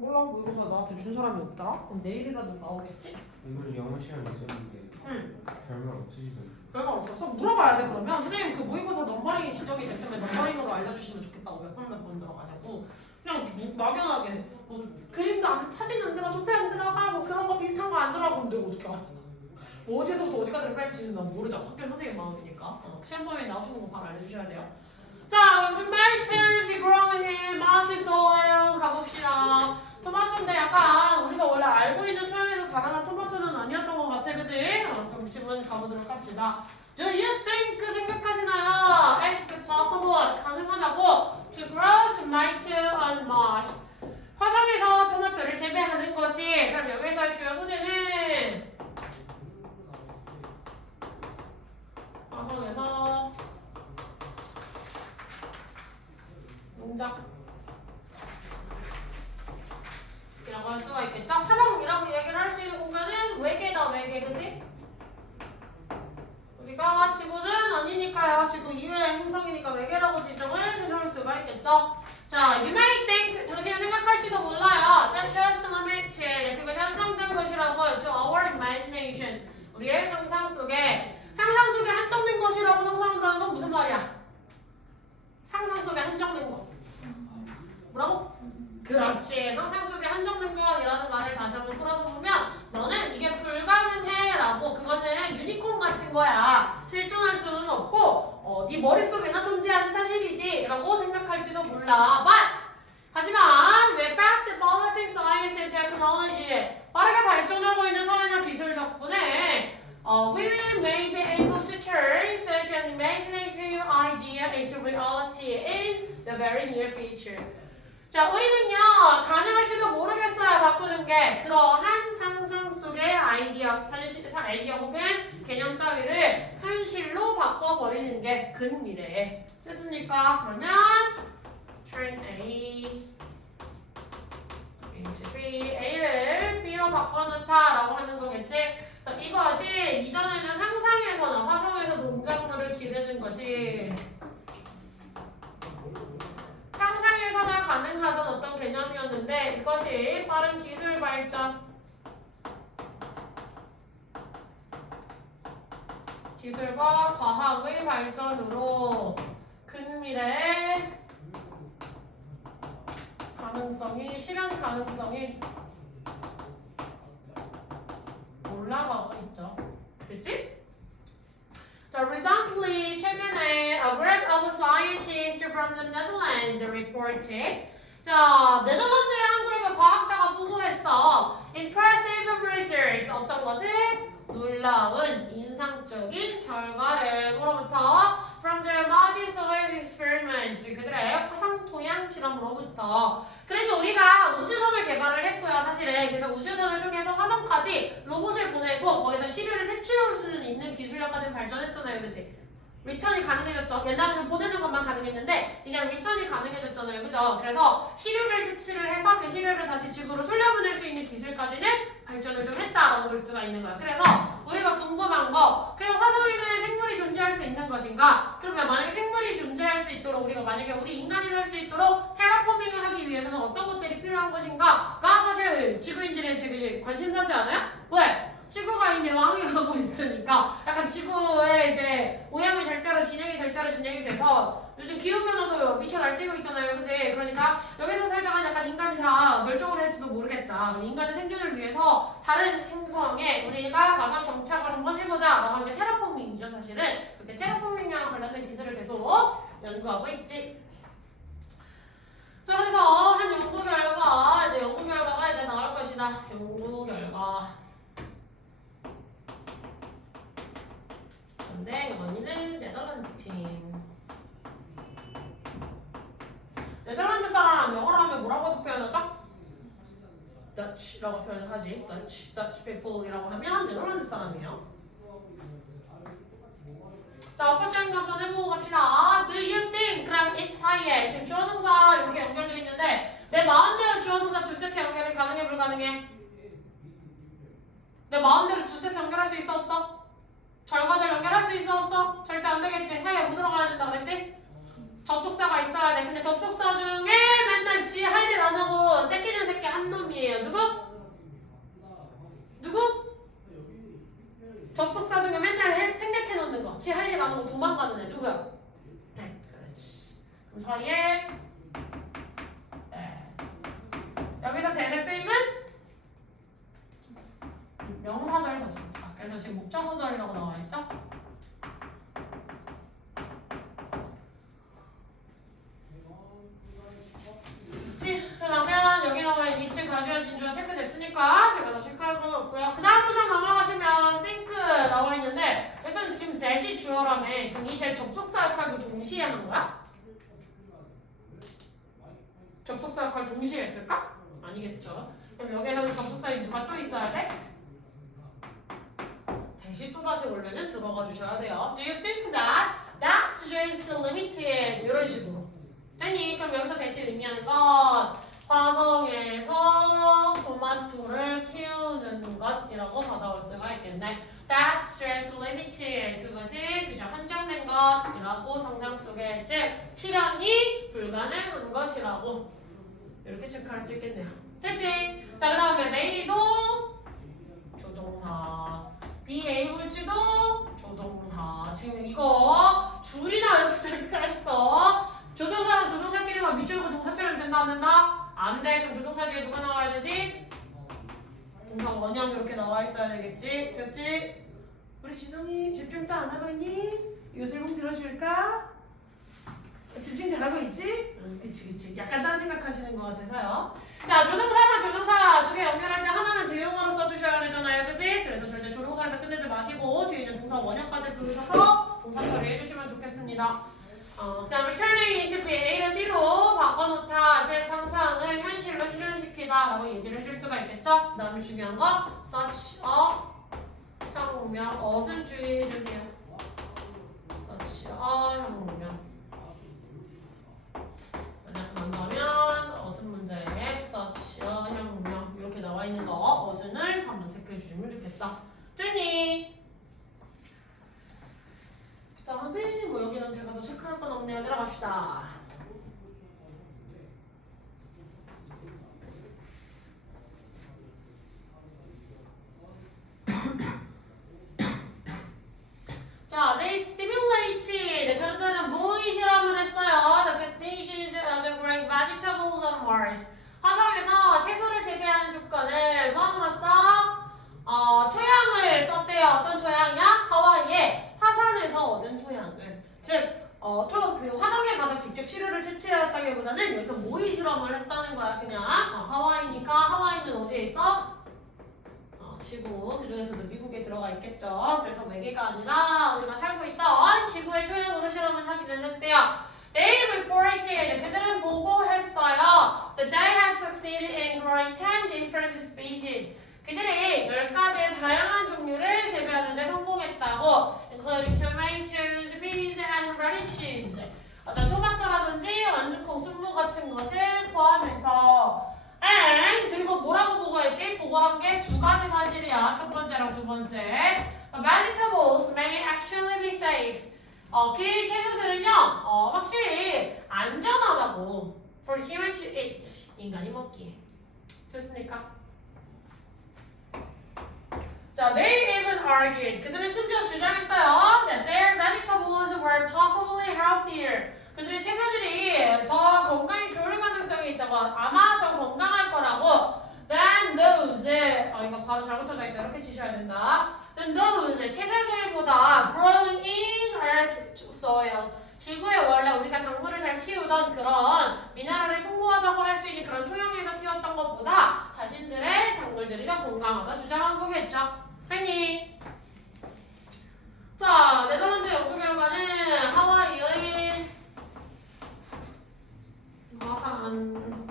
몰라 모의고사 나한테 준 사람이 없더라? 그럼 내일이라도 나오겠지? 오늘 영어 시간 있었는데 응. 별말 없으시던데. 별말 없었어? 물어봐야 돼 그러면. 선생님 그 모의고사 넘버링이 지정이 됐으면 넘버링으로 알려주시면 좋겠다고 몇 번 들어가냐고. 그냥 막연하게 뭐 그림도 안 사진 안 들어가 도표 안 들어가 뭐 그런 거 비슷한 거 안 들어가 그럼 내가 어떻게 알아? 뭐 어디서부터 어디까지 빨리지는 난 모르잖아. 학교 선생님 마음이니까. 시험 범위 나오시는 거 바로 알려주셔야 돼요. 자, 그럼 tomato, growing, 마치 soil 가봅시다. 토마토인데 약간 우리가 원래 알고 있는 토양에서 자라난 토마토는 아니었던 것 같아, 그지? 그럼 질문 가보도록 합시다. Do you think 생각하시나요? It's possible 가능하다고 to grow tomato on Mars. 화성에서 토마토를 재배하는 것이 그럼 여기서의 주요 소재는 화성에서 농작 이라고 할 수가 있겠죠? 화성이라고 얘기를 할 수 있는 공간은 외계다 외계 그치? 우리가 지구는 아니니까요. 지구 이외의 행성이니까 외계라고 지정을 해놓을 수가 있겠죠? 자, you may think 당신은 생각할지도 몰라요. That's just limited. 그것이 한정된 것이라고 to our imagination. 우리의 상상 속에 한정된 것이라고 상상한다는 건 무슨 말이야? 상상 속에 한정된 것. 뭐라고? 그렇지. 상상 속에 한정된 것이라는 말을 다시 한번 풀어서 보면 너는 이게 불가능해 라고 그거는 유니콘 같은 거야. 실존할 수는 없고 네 머릿속에나 존재하는 사실이지 라고 생각할지도 몰라. 하지만 왜 fast developing science and technology 빠르게 발전하고 있는 사회나 기술 덕분에 we may be able to turn such an imaginative idea into reality in the very near future. 자, 우리는요 가능할지도 모르겠어요 바꾸는 게 그러한 상상 속의 아이디어 혹은 개념 따위를 현실로 바꿔버리는 게 근미래에 됐습니까? 그러면 turn A into B A를 B로 바꿔놓다라고 하는 거겠지? 그래서 이것이 이전에는 상상에서나 화성에서 농작물을 기르는 것이 상상에서나 가능하던 어떤 개념이었는데 이것이 빠른 기술 발전 기술과 과학의 발전으로 근미래의 실현 가능성이 올라가고 있죠. 그치? 자, recently 최근에 a group of scientists from the Netherlands reported. 자, 네덜란드의 한 그룹의 과학자가 보고했어. Impressive results. 어떤 것을? 놀라운 인상적인 결과를 뭐로부터? From the Mars soil experiment. 그들의 화성 토양 실험으로부터. 그래서 우리가 우주선을 개발을 했고요, 사실은. 그래서 우주선을 통해서 화성까지 로봇을 보내고 거기서 시료를 채취할 수 있는 기술력까지 발전했잖아요, 그치? 리턴이 가능해졌죠. 옛날에는 보내는 것만 가능했는데 이제 리턴이 가능해졌잖아요, 그죠? 그래서 시료를 채취를 해서 그 시료를 다시 지구로 돌려보낼 수 있는 기술까지는 발전을 좀 했다라고 볼 수가 있는 거야. 그래서 우리가 궁금한 거, 그래서 화성에는 생물이 존재할 수 있는 것인가? 그러면 만약에 생물이 존재할 수 있도록 우리가 만약에 우리 인간이 살 수 있도록 테라포밍을 하기 위해서는 어떤 것들이 필요한 것인가가 사실 지구인들의 되게 관심사지 않아요? 왜? 지구가 이미 왕이가고 있으니까 약간 지구에 이제 오염이 될 대로 진행이 돼서 요즘 기후변화도 미쳐 날뛰고 있잖아요, 그지? 그러니까 여기서 살다가 약간 인간이 다 멸종을 할지도 모르겠다. 그럼 인간의 생존을 위해서 다른 행성에 우리가 가서 정착을 한번 해보자 라고 하는 게 테라포밍이죠, 사실은. 그렇게 테라포밍이랑 관련된 기술을 계속 연구하고 있지. 자, 그래서 한 연구 결과가 이제 나올 것이다. 연구 결과. 근데 원인은 네덜란드 팀. 네덜란드 사람 영어로 하면 뭐라고 표현하죠? Dutch라고 표현을 하지. Dutch people이라고 하면 네덜란드 사람이에요. 자, 첫 번째 행동 한번 해보고 갑시다. Do you think? 그럼 it 사이에 지금 주어 동사 이렇게 연결되어 있는데 내 마음대로 주어 동사 두 세트 연결이 가능해 불가능해? 내 마음대로 두 세트 연결할 수 있어 없어? 절과절 연결할 수 있어 없어? 절대 안 되겠지. 사이에 뭐 들어가야 된다 그랬지? 접속사가 있어야 돼. 근데 접속사 중에 맨날 지 할 일 안 하고 째끼는 새끼 한 놈 가는 거 도망가는 애 누구야? 네, 그렇지. 그럼 사이에 네. 여기서 대세 쓰임은 명사절 접속사. 그래서 지금 목적어절이라고 나와 있죠? 그러면 여기 나와 있는 이쯤 가주어 진주어 체크됐으니까 제가 더 체크할 건 없고요. 그 다음 문장 넘어가시면 think 나와 있는데 그래서 지금 대시 주어라며 그럼 이 대 접속사 역할도 동시에 하는 거야? 접속사 역할 동시에 했을까? 아니겠죠. 그럼 여기에서는 접속사에 누가 또 있어야 돼? 대시 또다시 원래는 들어가 주셔야 돼요. Do you think that is limited? 이런 식으로. 아니 그럼 여기서 대신 의미하는 건 화성에서 토마토를 키우는 것이라고 받아올 수가 있겠네. That's just limited. 그것이 그저 한정된 것이라고 상상 속에 즉 실현이 불가능한 것이라고 이렇게 체크할 수 있겠네요. 됐지? 자 그 다음에 may도 조동사 be able to도 조동사 지금 이거 줄이나 이렇게 체크했어. 조동사랑 조동사끼리만 밑줄고 동사처럼 된다 안 된다? 안 돼. 그럼 조동사 뒤에 누가 나와야 되지? 동사 원형 이렇게 나와 있어야 되겠지? 됐지? 우리 지성이 집중 또 안 하고 있니? 이거 설명 들어줄까? 집중 잘하고 있지? 응, 그치. 약간 딴 생각하시는 것 같아서요. 자, 조동사만 조동사 두 개 연결할 때 하나는 대용어로 써주셔야 되잖아요. 그치? 그래서 절대 조동사에서 끝내지 마시고 뒤에 있는 동사 원형까지 그으셔서 동사 처리해주시면 좋겠습니다. 그 다음에 turning into B, A를 B로 바꿔놓다, 즉 상상을 현실로 실현시키다 라고 얘기를 해줄 수가 있겠죠? 그 다음에 중요한 거 such a 형용, 어순 주의해주세요. such a 형용 만약 그런다면 어순 문제에 such a 형용 이렇게 나와 있는 거 어순을 한번 체크해 주시면 좋겠다. 됐니? 그 다음에 뭐 여기는 제가 더 체크할 건 없네요. 내려갑시다. 자, they simulated. 그들은 모의 실험을 했어요. The conditions of growing vegetables on Mars. 화성에서 채소를 재배하는 조건을 뭐함으로 써? 토양을 썼대요. 어떤 토양이야? 하와이에 화산에서 얻은 토양을. 즉, 그 화성에 가서 직접 시료를 채취했다기보다는 여기서 모의 실험을 했다는 거야. 그냥 하와이니까 하와이는 어디에 있어? 지구. 그 중에서도 미국에 들어가 있겠죠. 그래서 외계가 아니라 우리가 살고 있던 지구의 토양으로 실험을 하기는 했대요. They reported. 그들은 보고했어요. The day has succeeded in growing 10 different species. 그들이 10가지의 다양한 종류를 재배하는 데 성공했다고. Including tomatoes, peas, and radishes. 어떤 토마토라든지 완두콩, 순무 같은 것을 포함해서 and 그리고 뭐라고 보고했지? 보고한 게 두 가지 사실이야. 첫 번째랑 두 번째. The vegetables may actually be safe. 그 채소들은요, 확실히 안전하다고. For human to eat. 인간이 먹기에. 됐습니까? 자, they even argued. 그들은 심지어 주장했어요. That their vegetables were possibly healthier. 그들의 채소들이 더 건강에 좋을 가능성이 있다고. 아마 더 건강할 거라고. Than those. 이거 바로 잘못 쳐져 있다. 이렇게 치셔야 된다. Than those. 채소들보다 growing in earth soil. 지구에 원래 우리가 작물을 잘 키우던 그런 미네랄이 풍부하다고 할 수 있는 그런 토양에서 키웠던 것보다 자신들의 작물들이 더 건강하다 주장한 거겠죠. 했니? 자, 네덜란드 연구 결과는 하와이의 화산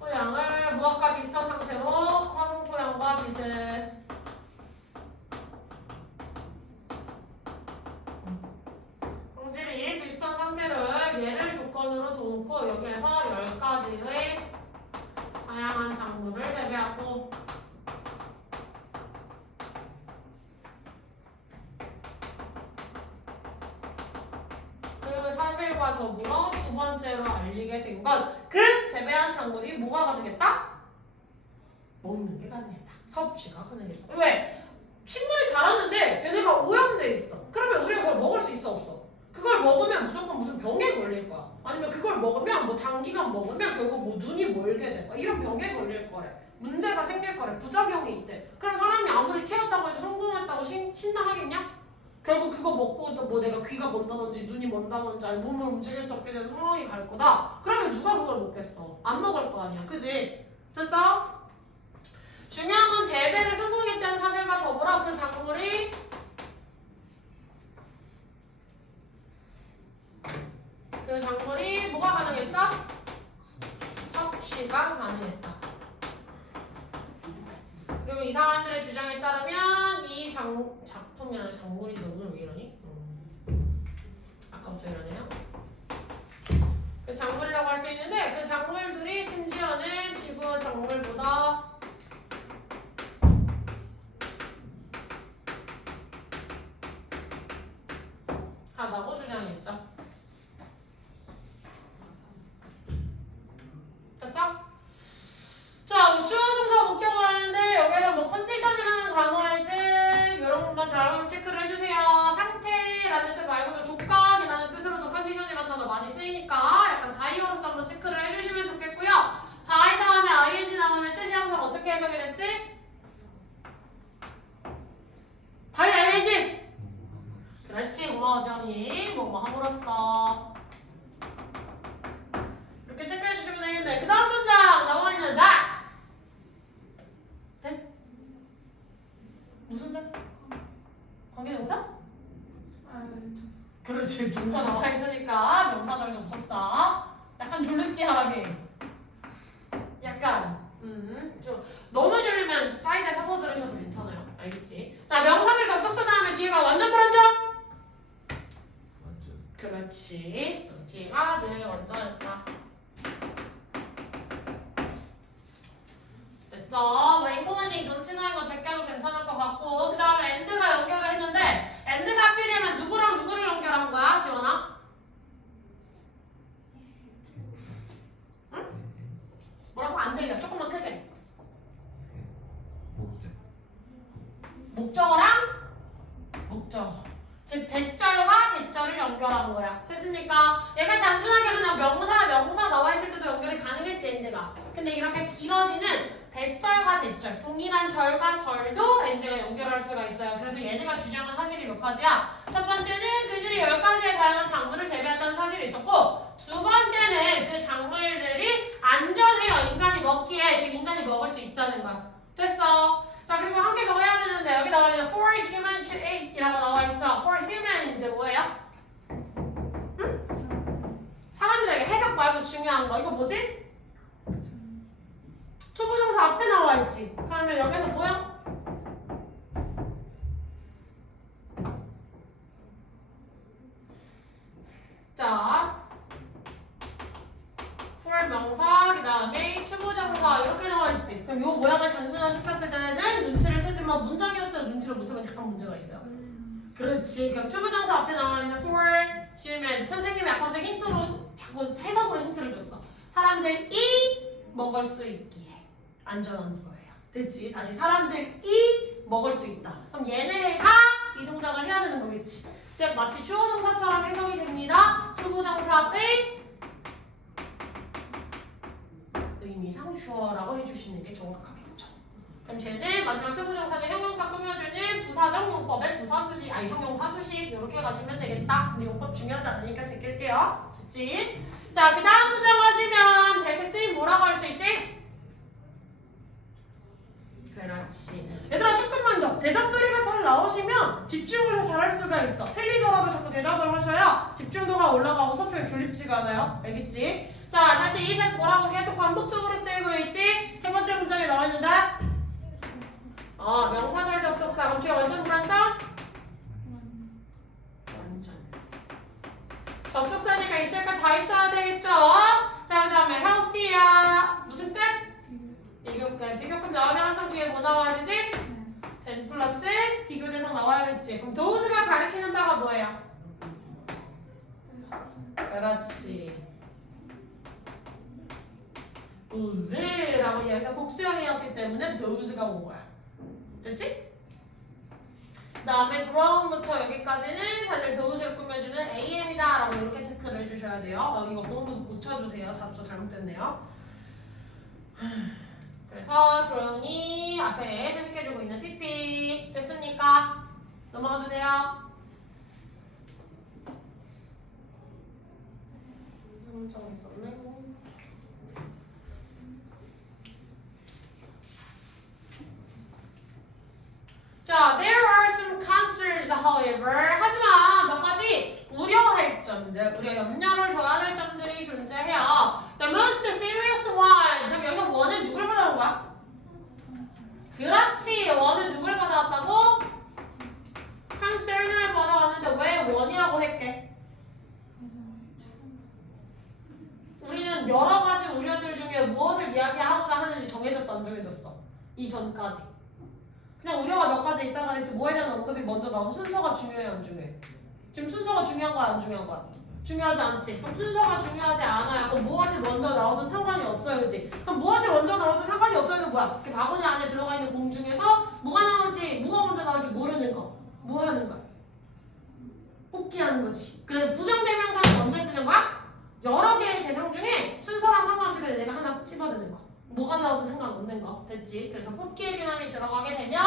토양을 무엇과 비슷한 상태로 화성 토양과 빛을 성질이 비슷한 상태를 얘를 조건으로 두고 여기에서 10가지의 다양한 작물을 재배하고 그 사실과 더불어 두 번째로 알리게 된 건 그 재배한 작물이 뭐가 가능했다? 먹는 게 가능했다. 섭취가 가능했다. 왜? 식물이 자랐는데 걔네가 오염돼 있어. 그러면 우리가 그걸 먹을 수 있어 없어? 그걸 먹으면 무조건 무슨 병에 걸릴 거야. 아니면 그걸 먹으면 뭐 장기간 먹으면 결국 뭐 눈이 멀게 돼. 이런 병에 걸릴 거래. 문제가 생길 거래. 부작용이 있대. 그럼 사람이 아무리 키웠다고 해도 성공했다고 신나하겠냐? 결국 그거 먹고 또 뭐 내가 귀가 먼다든지 눈이 먼다든지 아니 몸을 움직일 수 없게 되는 상황이 갈 거다. 그러면 누가 그걸 먹겠어? 안 먹을 거 아니야. 그지? 됐어? 중요한 건 재배를 성공했다는 사실과 더불어 그 작물이 뭐가 가능했죠? 섭취가 가능했다. 그리고 이 사람들의 주장에 따르면 이 작품이 아니라 작물인데 오늘 왜 이러니? 아까부터 이러네요. 그 작물이라고 할 수 있는데 그 작물들이 심지어는 지구 작물보다 하다고 주장했죠. 됐어? 자, 뭐 주어 동사 목적을 하는데 여기서 뭐 컨디션이라는 단어의 뜻 이런 것만 잘 체크를 해주세요. 상태라는 뜻 말고도 조건이라는 뜻으로도 컨디션이라는 단어 많이 쓰이니까 약간 다이어로서 한번 체크를 해주시면 좋겠고요. by 다음에 ing 나오면 뜻이 항상 어떻게 해석이 됐지? by ing! 그렇지, 고마워 지원이. 뭐뭐 함으로써 이렇게 체크해 주시면 되겠네. 그 다음 문장 나와 있는 that. 네? 무슨 that? 관계동사? 그렇지, 동사 나와 있으니까 명사절 접속사. 약간 졸립지 하람이. 약간 좀 너무 졸리면 사이드에 서서 들으셔도 괜찮아요. 알겠지? 자, 명사절 접속사 다음에 뒤에가 완전 불완전? 그렇지. 뒤가 늘 완전했다. 됐죠? 뭐 인클리닝 전치사인 거 제껴도 괜찮을 것 같고 그 다음에 end가 연결을 했는데 end가 하필이면 누구랑 누구를 연결한 거야? 지원아? 응? 뭐라고? 안 들려. 조금만 크게. 목적어랑 목적어. 즉 대절과 대절을 연결한 거야. 됐습니까? 얘가 단순하게 그냥 명사 나와 있을 때도 연결이 가능했지 end가. 근데 이렇게 길어지는 대절과 대절, 동일한 절과 절도 end가 연결할 수가 있어요. 그래서 얘네가 주장한 사실이 몇 가지야? 첫 번째는 그들이 10가지의 다양한 작물을 재배한다는 사실이 있었고 두 번째는 그 작물들이 안전해요. 인간이 먹기에. 즉 인간이 먹을 수 있다는 거야. 됐어? 자, 그리고 한 개 더 해야 되는데 여기 나와 있는 for human to eat 이라고 나와 있죠. for human 이제 뭐예요? 응? 사람들에게 해석 말고 중요한 거. 이거 뭐지? 투부정사 앞에 나와 있지. 그러면 여기서 뭐야? 자, for 명사, 그 다음에 투부정사 이렇게 나와 있지. 그럼 이 모양을 단순화시켰을 때는 눈치를 채지만 문장이었을 때 눈치를 못 채면 약간 문제가 있어요. 그렇지. 그럼 투부정사 앞에 나와 있는 for human. 선생님이 아까부터 힌트로 자꾸 해석으로 힌트를 줬어. 사람들이 먹을 수 있기에 안전한 거예요. 됐지? 다시 사람들이 먹을 수 있다. 그럼 얘네가 이 동작을 해야 되는 거겠지. 즉 마치 주어 동사처럼 해석이 됩니다. 투부정사의 의미상 주어라고 해주시는 게 정확하겠죠. 그럼 쟤는 마지막 투부정사는 형용사 꾸며주는 부사적 용법의 부사수식, 형용사 수식 이렇게 가시면 되겠다. 근데 용법 중요하지 않으니까 제낄게요. 됐지? 자, 그 다음 문장 하시면 대세 쓰임 뭐라고 할 수 있지? 그렇지. 얘들아 조금만 더. 대답 소리가 잘 나오시면 집중을 잘 할 수가 있어. 틀리더라도 자꾸 대답을 하셔야 집중도가 올라가고 수업시간에 졸립지가 않아요. 알겠지? 자, 다시 이 색 뭐라고 계속 반복적으로 쓰이고 있지? 세 번째 문장에 나와 있는데 명사절 접속사. 그럼 뒤에 완전 불완전? 완전. 접속사니까 있을 거 다 있어야 되겠죠? 자, 그 다음에 healthy야. 무슨 뜻? 비교급. 비교급 나오면 항상 뒤에 뭐 나와야 되지? then 플러스 비교 대상 나와야겠지. 그럼 those가 가리키는 바가 뭐예요? 그렇지. those라고 얘기해서 복수형이었기 때문에 those가 온 거야. 됐지? 다음에 grown부터 여기까지는 사실 도우스를 꾸며주는 am이다 라고 이렇게 체크를 해주셔야 돼요. 이거 보는 모습 고쳐주세요. 잡소 잘못됐네요. 그래서 grown이 앞에 소식해주고 있는 pp 됐습니까? 넘어가도 돼요. 점 있었네. 자, there are some concerns, however. 하지만 몇 가지 우려할 점들, 우리가 염려를 둬야 될 점들이 존재해요. The most serious one. 그럼 여기서 원은 누굴 받아온 거야? 그렇지. 원은 누굴 받아왔다고? concern을 받아왔는데 왜 원이라고 했게? 우리는 여러 가지 우려들 중에 무엇을 이야기하고자 하는지 정해졌어, 안 정해졌어? 이전까지. 그냥 우려가 몇 가지 있다가 그랬지 뭐에 대한 언급이 먼저 나온 순서가 중요해, 안 중요해? 지금 순서가 중요한 거야, 안 중요한 거야? 중요하지 않지? 그럼 순서가 중요하지 않아요. 그럼 무엇이 먼저 나오든 상관이 없어요, 그지? 그럼 무엇이 먼저 나오든 상관이 없어요는 뭐야? 이렇게 바구니 안에 들어가 있는 공 중에서 뭐가 나올지, 뭐가 먼저 나올지 모르는 거. 뭐 하는 거야? 뽑기하는 거지. 그래, 부정대명사를 언제 쓰는 거야? 여러 개의 대상 중에 순서랑 상관없이 그냥 내가 하나 집어드는 거. 뭐가 나와도 상관없는 거. 됐지? 그래서 뽑기의 개념이 들어가게 되면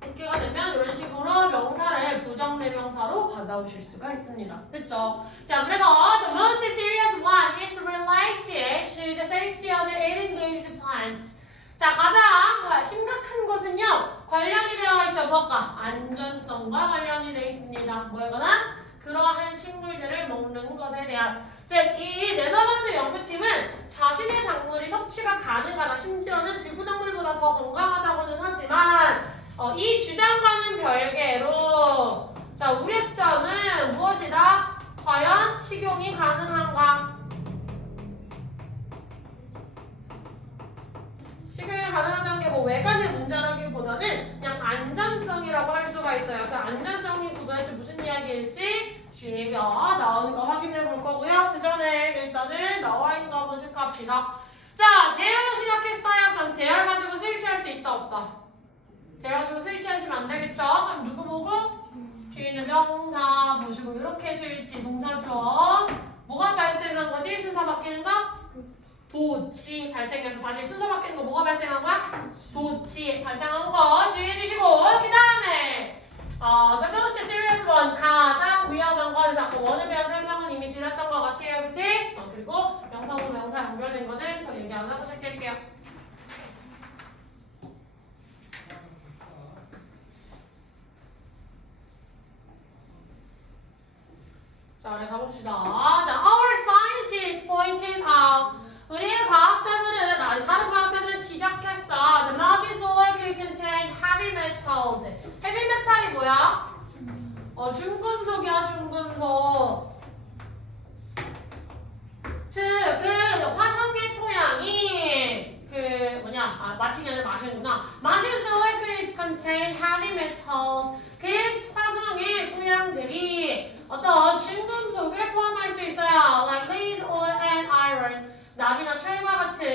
뽑기가 되면 이런 식으로 명사를 부정대명사로 받아오실 수가 있습니다. 됐죠? 자, 그래서 the most serious one is related to the safety of the eating leaves plants. 자, 가장 심각한 것은요, 관련이 되어 있죠. 뭐가? 안전성과 관련이 되어 있습니다. 뭐에 관한? 그러한 식물들을 먹는 것에 대한. 즉, 이 네덜란드 연구팀은 자신의 작물이 섭취가 가능하다, 심지어는 지구작물보다 더 건강하다고는 하지만 이 주장과는 별개로 자, 우려점은 무엇이다? 과연 식용이 가능한가? 식용이 가능하다는 게 뭐 외관의 문제라기보다는 그냥 안전성이라고 할 수가 있어요. 그 안전성이 도대체 무슨 이야기일지 뒤에 나오는 거 확인해 볼 거고요. 그 전에 일단은 나와 있는 거 한번 체크합시다. 자, 대열로 시작했어요. 그럼 대열 가지고 스위치할 수 있다, 없다? 대열 가지고 스위치하시면 안 되겠죠? 그럼 누구 보고? 뒤에 있는 명사 보시고 이렇게 스위치 동사 주어. 뭐가 발생한 거지? 순서 바뀌는 거? 도치 발생해서 다시 순서 바뀌는 거 뭐가 발생한 거야? 도치 발생한 거 주의해 주시고 그 다음에 the most serious one 가장 위험한 거. 그래서 아까 원에 대한 설명은 이미 드렸던 것 같아요, 그치? 그리고 명사하고 명사 연결된 거는 저 얘기 안 하고 시작할게요. 자, 우리 가봅시다. 자, our scientists pointed out. 우리의 과학자들은, 다른 과학자들은 지적했어. The margin soil could contain heavy metals. heavy metal이 뭐야? 중금속이야, 중금속. 즉, 그 화성의 토양이 마틴이 아니라 마시는구나. Margin soil could contain heavy metals. 그 화성의 토양들이 어떤 중금속을 포함할 수 있어요. Like lead, oil, and iron. 납이나 철과 같은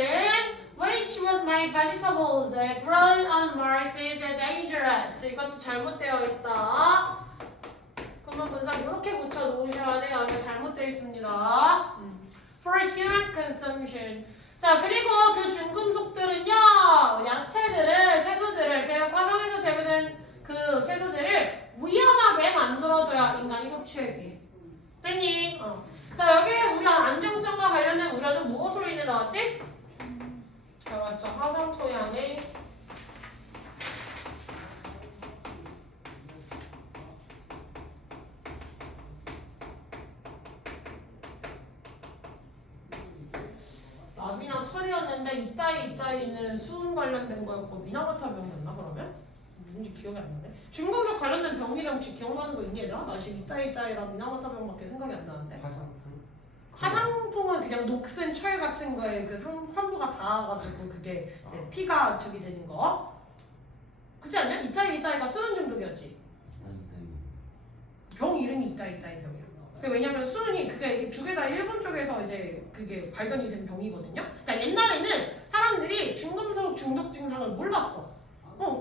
which would make vegetables grown on Mars is dangerous. 이것도 잘못되어 있다. 그러면 분석 이렇게 고쳐 놓으셔야 돼요. 이거 잘못되어 있습니다. For human consumption. 자, 그리고 그 중금속들은요, 채소들을 제가 화성에서 재배된 그 채소들을 위험하게 만들어줘야 인간이 섭취에 비해. 됐니? 자, 여기에 우려 안정성과 관련된 우려는 무엇으로 인해 나왔지? 자, 맞죠. 화성 토양의 납이나 철이었는데 이따위는 수은 관련된 거였고 미나마타 병이었나 그러면? 뭔지 기억이 안 나네. 중금속 관련된 병이랑 혹시 기억나는 거 있니 얘들아? 나 지금 이따이랑 미나마타 병밖에 생각이 안 나는데. 화상풍은 그냥 녹슨 철 같은 거에 그 환부가 닿아가지고 그게 이제 피가 저기 되는 거. 그렇지 않냐? 이따이가 수은 중독이었지. 병 이름이 이따이 병이야. 왜냐면 수은이 그게 두 개 다 일본 쪽에서 이제 그게 발견이 된 병이거든요. 그러니까 옛날에는 사람들이 중금속 중독 증상을 몰랐어.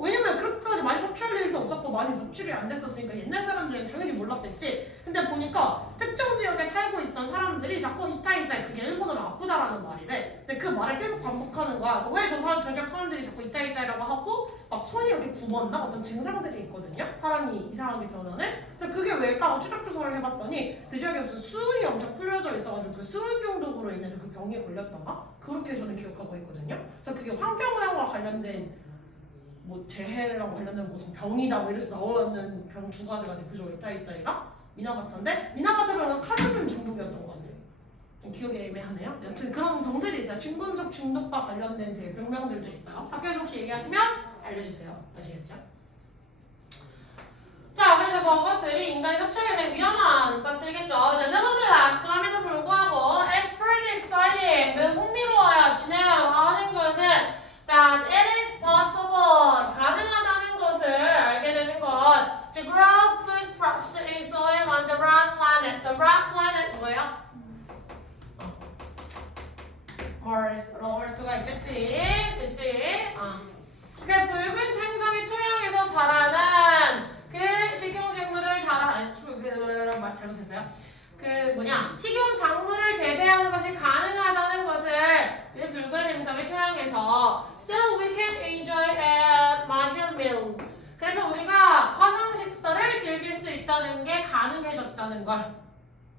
왜냐면 그렇게까지 많이 섭취할 일도 없었고 많이 노출이 안 됐었으니까 옛날 사람들은 당연히 몰랐겠지. 근데 보니까 특정 지역에 살고 있던 사람들이 자꾸 이타이타이 그게 일본어로 아프다라는 말이래. 근데 그 말을 계속 반복하는 거야. 그래서 왜 저쪽 사람들이 자꾸 이타이타이라고 하고 막 손이 이렇게 굽었나 어떤 증상들이 있거든요. 사람이 이상하게 변하는. 그래서 그게 왜일까? 추적 조사를 해봤더니 그 지역에 무슨 수은이 엄청 풀려져 있어가지고 그 수은 중독으로 인해서 그 병에 걸렸다가 그렇게 저는 기억하고 있거든요. 그래서 그게 환경오염과 관련된 뭐 재해랑 관련된 무슨 병이다 뭐 이래서 나오는 병 두 가지가 대표적으로 이타이타이가 미나바타인데 미나바타병은 카드뮴 중독이었던 것 같네요. 기억이 애매하네요. 여튼 그런 병들이 있어요. 진분적 중독과 관련된 되게 병명들도 있어요. 학교에서 혹시 얘기하시면 알려주세요. 아시겠죠? 자, 그래서 저것들이 인간이 섭취하게 된 위험한 것들이겠죠. 자, nevertheless, 그럼에도 불구하고 it's pretty exciting, 매우 흥미로워요. 진행하는 것은 that it is possible, 가능하다는 것을 알게 되는 것. To grow food crops in soil on the red planet. The red planet 뭐예요? Mars라고 할 수가 있겠지. 그치? 그 붉은 생성이 토양에서 자라는 그 식용작물을 잘못했어요. 식용작물을 재배하는 것이 가능하다는 것을 그 붉은 행성의 토양에서 so we can enjoy at Martian Mill. 그래서 우리가 화성 식사를 즐길 수 있다는 게 가능해졌다는 걸.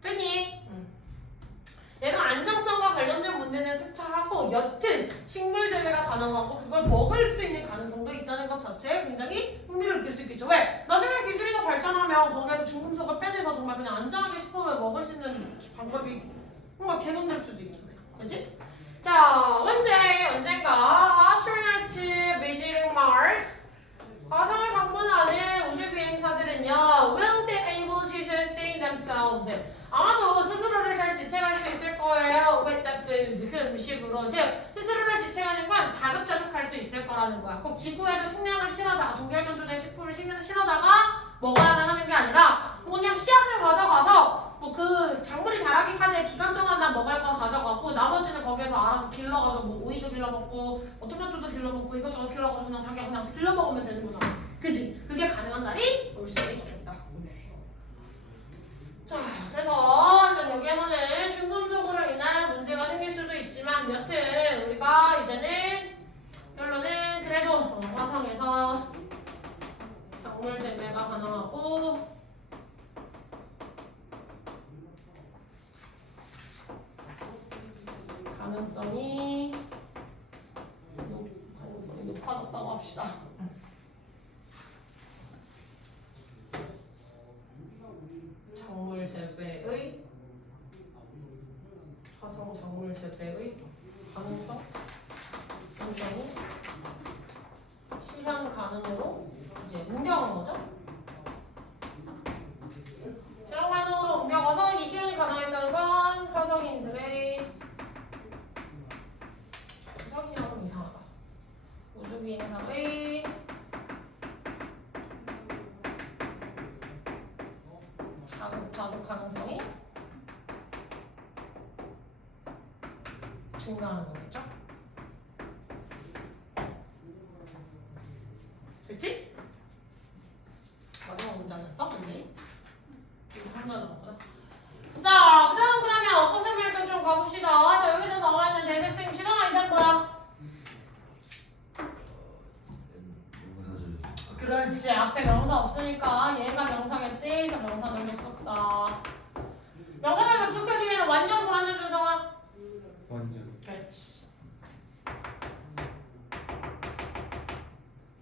됐니? 얘가 안정성과 관련된 문제는 차차하고 여튼 식물 재배가 가능하고 그걸 먹을 수 있는 가능성도 있다는 것 자체에 굉장히 흥미를 느낄 수 있겠죠. 왜? 나중에 기술이 더 발전하면 거기에서 중금속을 빼내서 정말 그냥 안전하게 식품을 먹을 수 있는 방법이 뭔가 개선될 수도 있잖아요. 그치? 자, 언젠가 astronauts visiting Mars 화성을 방문하는 우주 비행사들은요 will be able to sustain themselves. 아마도 스스로를 잘 지탱할 수 있을 거예요. with the food, 그 음식으로. 즉, 스스로를 지탱하는 건 자급자족할 수 있을 거라는 거야. 꼭 지구에서 식량을 실어다가, 동결건조된 식품을 실어다가 먹어야만 하는 게 아니라 그냥 씨앗을 가져가서 뭐 그 작물이 자라기까지의 기간 동안만 먹을 거 가져가고 나머지는 거기에서 알아서 길러가지고 뭐 오이도 길러먹고 뭐 토마토도 길러먹고 이것저것 길러가지고 그냥 자기가 그냥 길러먹으면 되는 거잖아. 그지? 그게 가능한 날이 올 수도 있겠다. 자, 그래서 일단 여기에서는 중금속으로 인한 문제가 생길 수도 있지만 여튼 우리가 이제는 결론은 그래도 화성에서 작물 재배가 가능하고 가능성이 높아졌다고 합시다. 작물 재배의 화성 작물 재배의 가능성 굉장히 실현 가능으로 이제 옮겨간 거죠. 실현 가능으로 옮겨가서 이 실현이 가능했다는 건 화성인들의 화성이라고 이상하다. 우주 비행사의 자급 가능성이 증가하는 거겠죠? 됐지? 마지막 문장이었어? 근데 이거 하나 남았구나. 자, 그 다음 그러면 어떤 설명을 좀 가봅시다. 자, 여기서 나와 있는 대세생 지성아 이단 뭐야? 그렇지. 앞에 명사 없으니까 얘가 명사겠지. 그래서 명사 접속사. 명사나 접속사 중에는 완전 불완전 준성아? 완전. 그렇지.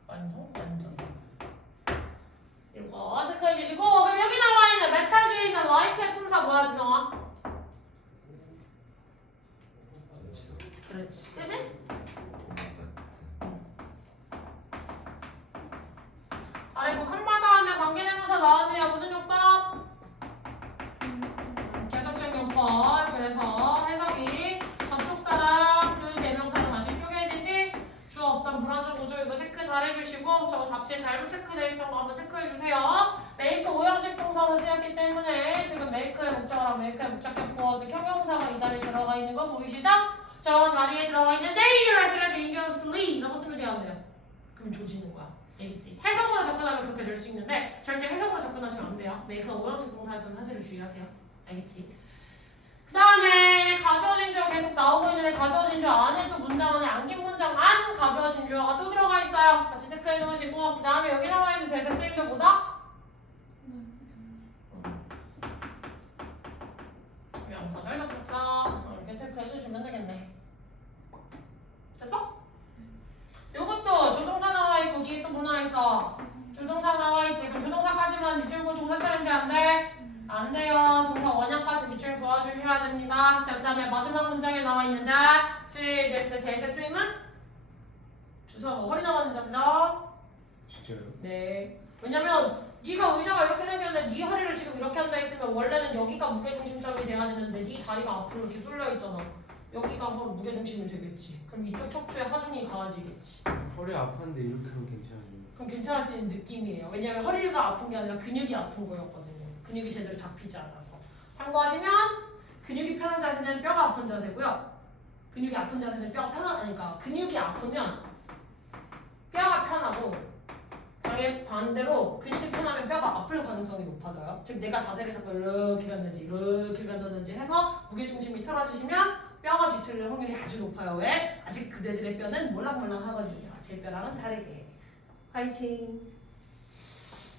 완전. 이거 체크해 주시고 그럼 여기 나와 있는 메탈 뒤에 있는 like의 품사 뭐야 지성아? 그렇지. 그치? 잘했고 칸마다 하면 관계대명사 나왔네요. 무슨 용법? 계속적 용법. 그래서 해석이 접속사랑 그 대명사로 다시 표기해지지. 주어 없던 불완전 구조 이거 체크 잘해주시고 저거 답지에 잘못 체크되어 있던 거 한번 체크해주세요. 메이크 오형식 동사로 쓰였기 때문에 지금 메이크의 목적어랑 메이크의 목적격 즉 형용사가 이 자리에 들어가 있는 거 보이시죠? 저 자리에 들어가 있는 dangerous를 dangerously라고 쓰면 돼요. 그럼 조지는 거야. 알겠지? 해석으로 접근하면 그렇게 될 수 있는데 절대 해석으로 접근하시면 안 돼요. 네, 그 오형식 동사였던 사실을 주의하세요. 알겠지? 그 다음에 가주어진 주어 계속 나오고 있는데 가주어진 주어 안에 또 문장 안에 안긴 문장 안 가주어진 주어가 또 들어가 있어요. 같이 체크해 놓으시고 그 다음에 여기 나와 있는 대사 쓰임도 뭐다? 명사 절답사 이렇게 체크해 주시면 되겠네. 됐어? 요것도 조동사 나와 있고 뒤에 또 뭐 나와 있어? 조동사 나와 있지. 그럼 조동사까지만 밑줄 그어 동사 차림대 안 돼? 안 돼요. 동사 원형까지 밑줄 그어주셔야 됩니다. 자, 그 다음에 마지막 문장에 나와 있는데 feel 됐을 때 대세 쓰임은 주소가 허리 나가는 자세다. 진짜요? 네. 왜냐면 네가 의자가 이렇게 생겼는데 네 허리를 지금 이렇게 앉아있으면 원래는 여기가 무게중심점이 돼야 되는데 네 다리가 앞으로 이렇게 쏠려있잖아. 여기가 서로 무게중심이 되겠지. 그럼 이쪽 척추의 하중이 강해지겠지. 허리 아팠는데 이렇게 하면 괜찮아요. 그럼 괜찮아지는 느낌이에요. 왜냐면 허리가 아픈 게 아니라 근육이 아픈 거였거든요. 근육이 제대로 잡히지 않아서. 참고하시면 근육이 편한 자세는 뼈가 아픈 자세고요. 근육이 아픈 자세는 뼈가 편하니까 근육이 아프면 뼈가 편하고 반대로 근육이 편하면 뼈가 아플 가능성이 높아져요. 즉 내가 자세를 잡고 이렇게 간다든지 해서 무게중심이 틀어지시면 뼈가 뒤틀릴 확률이 아주 높아요. 왜? 아직 그대들의 뼈는 몰랑몰랑하거든요. 제 뼈랑은 다르게. 화이팅!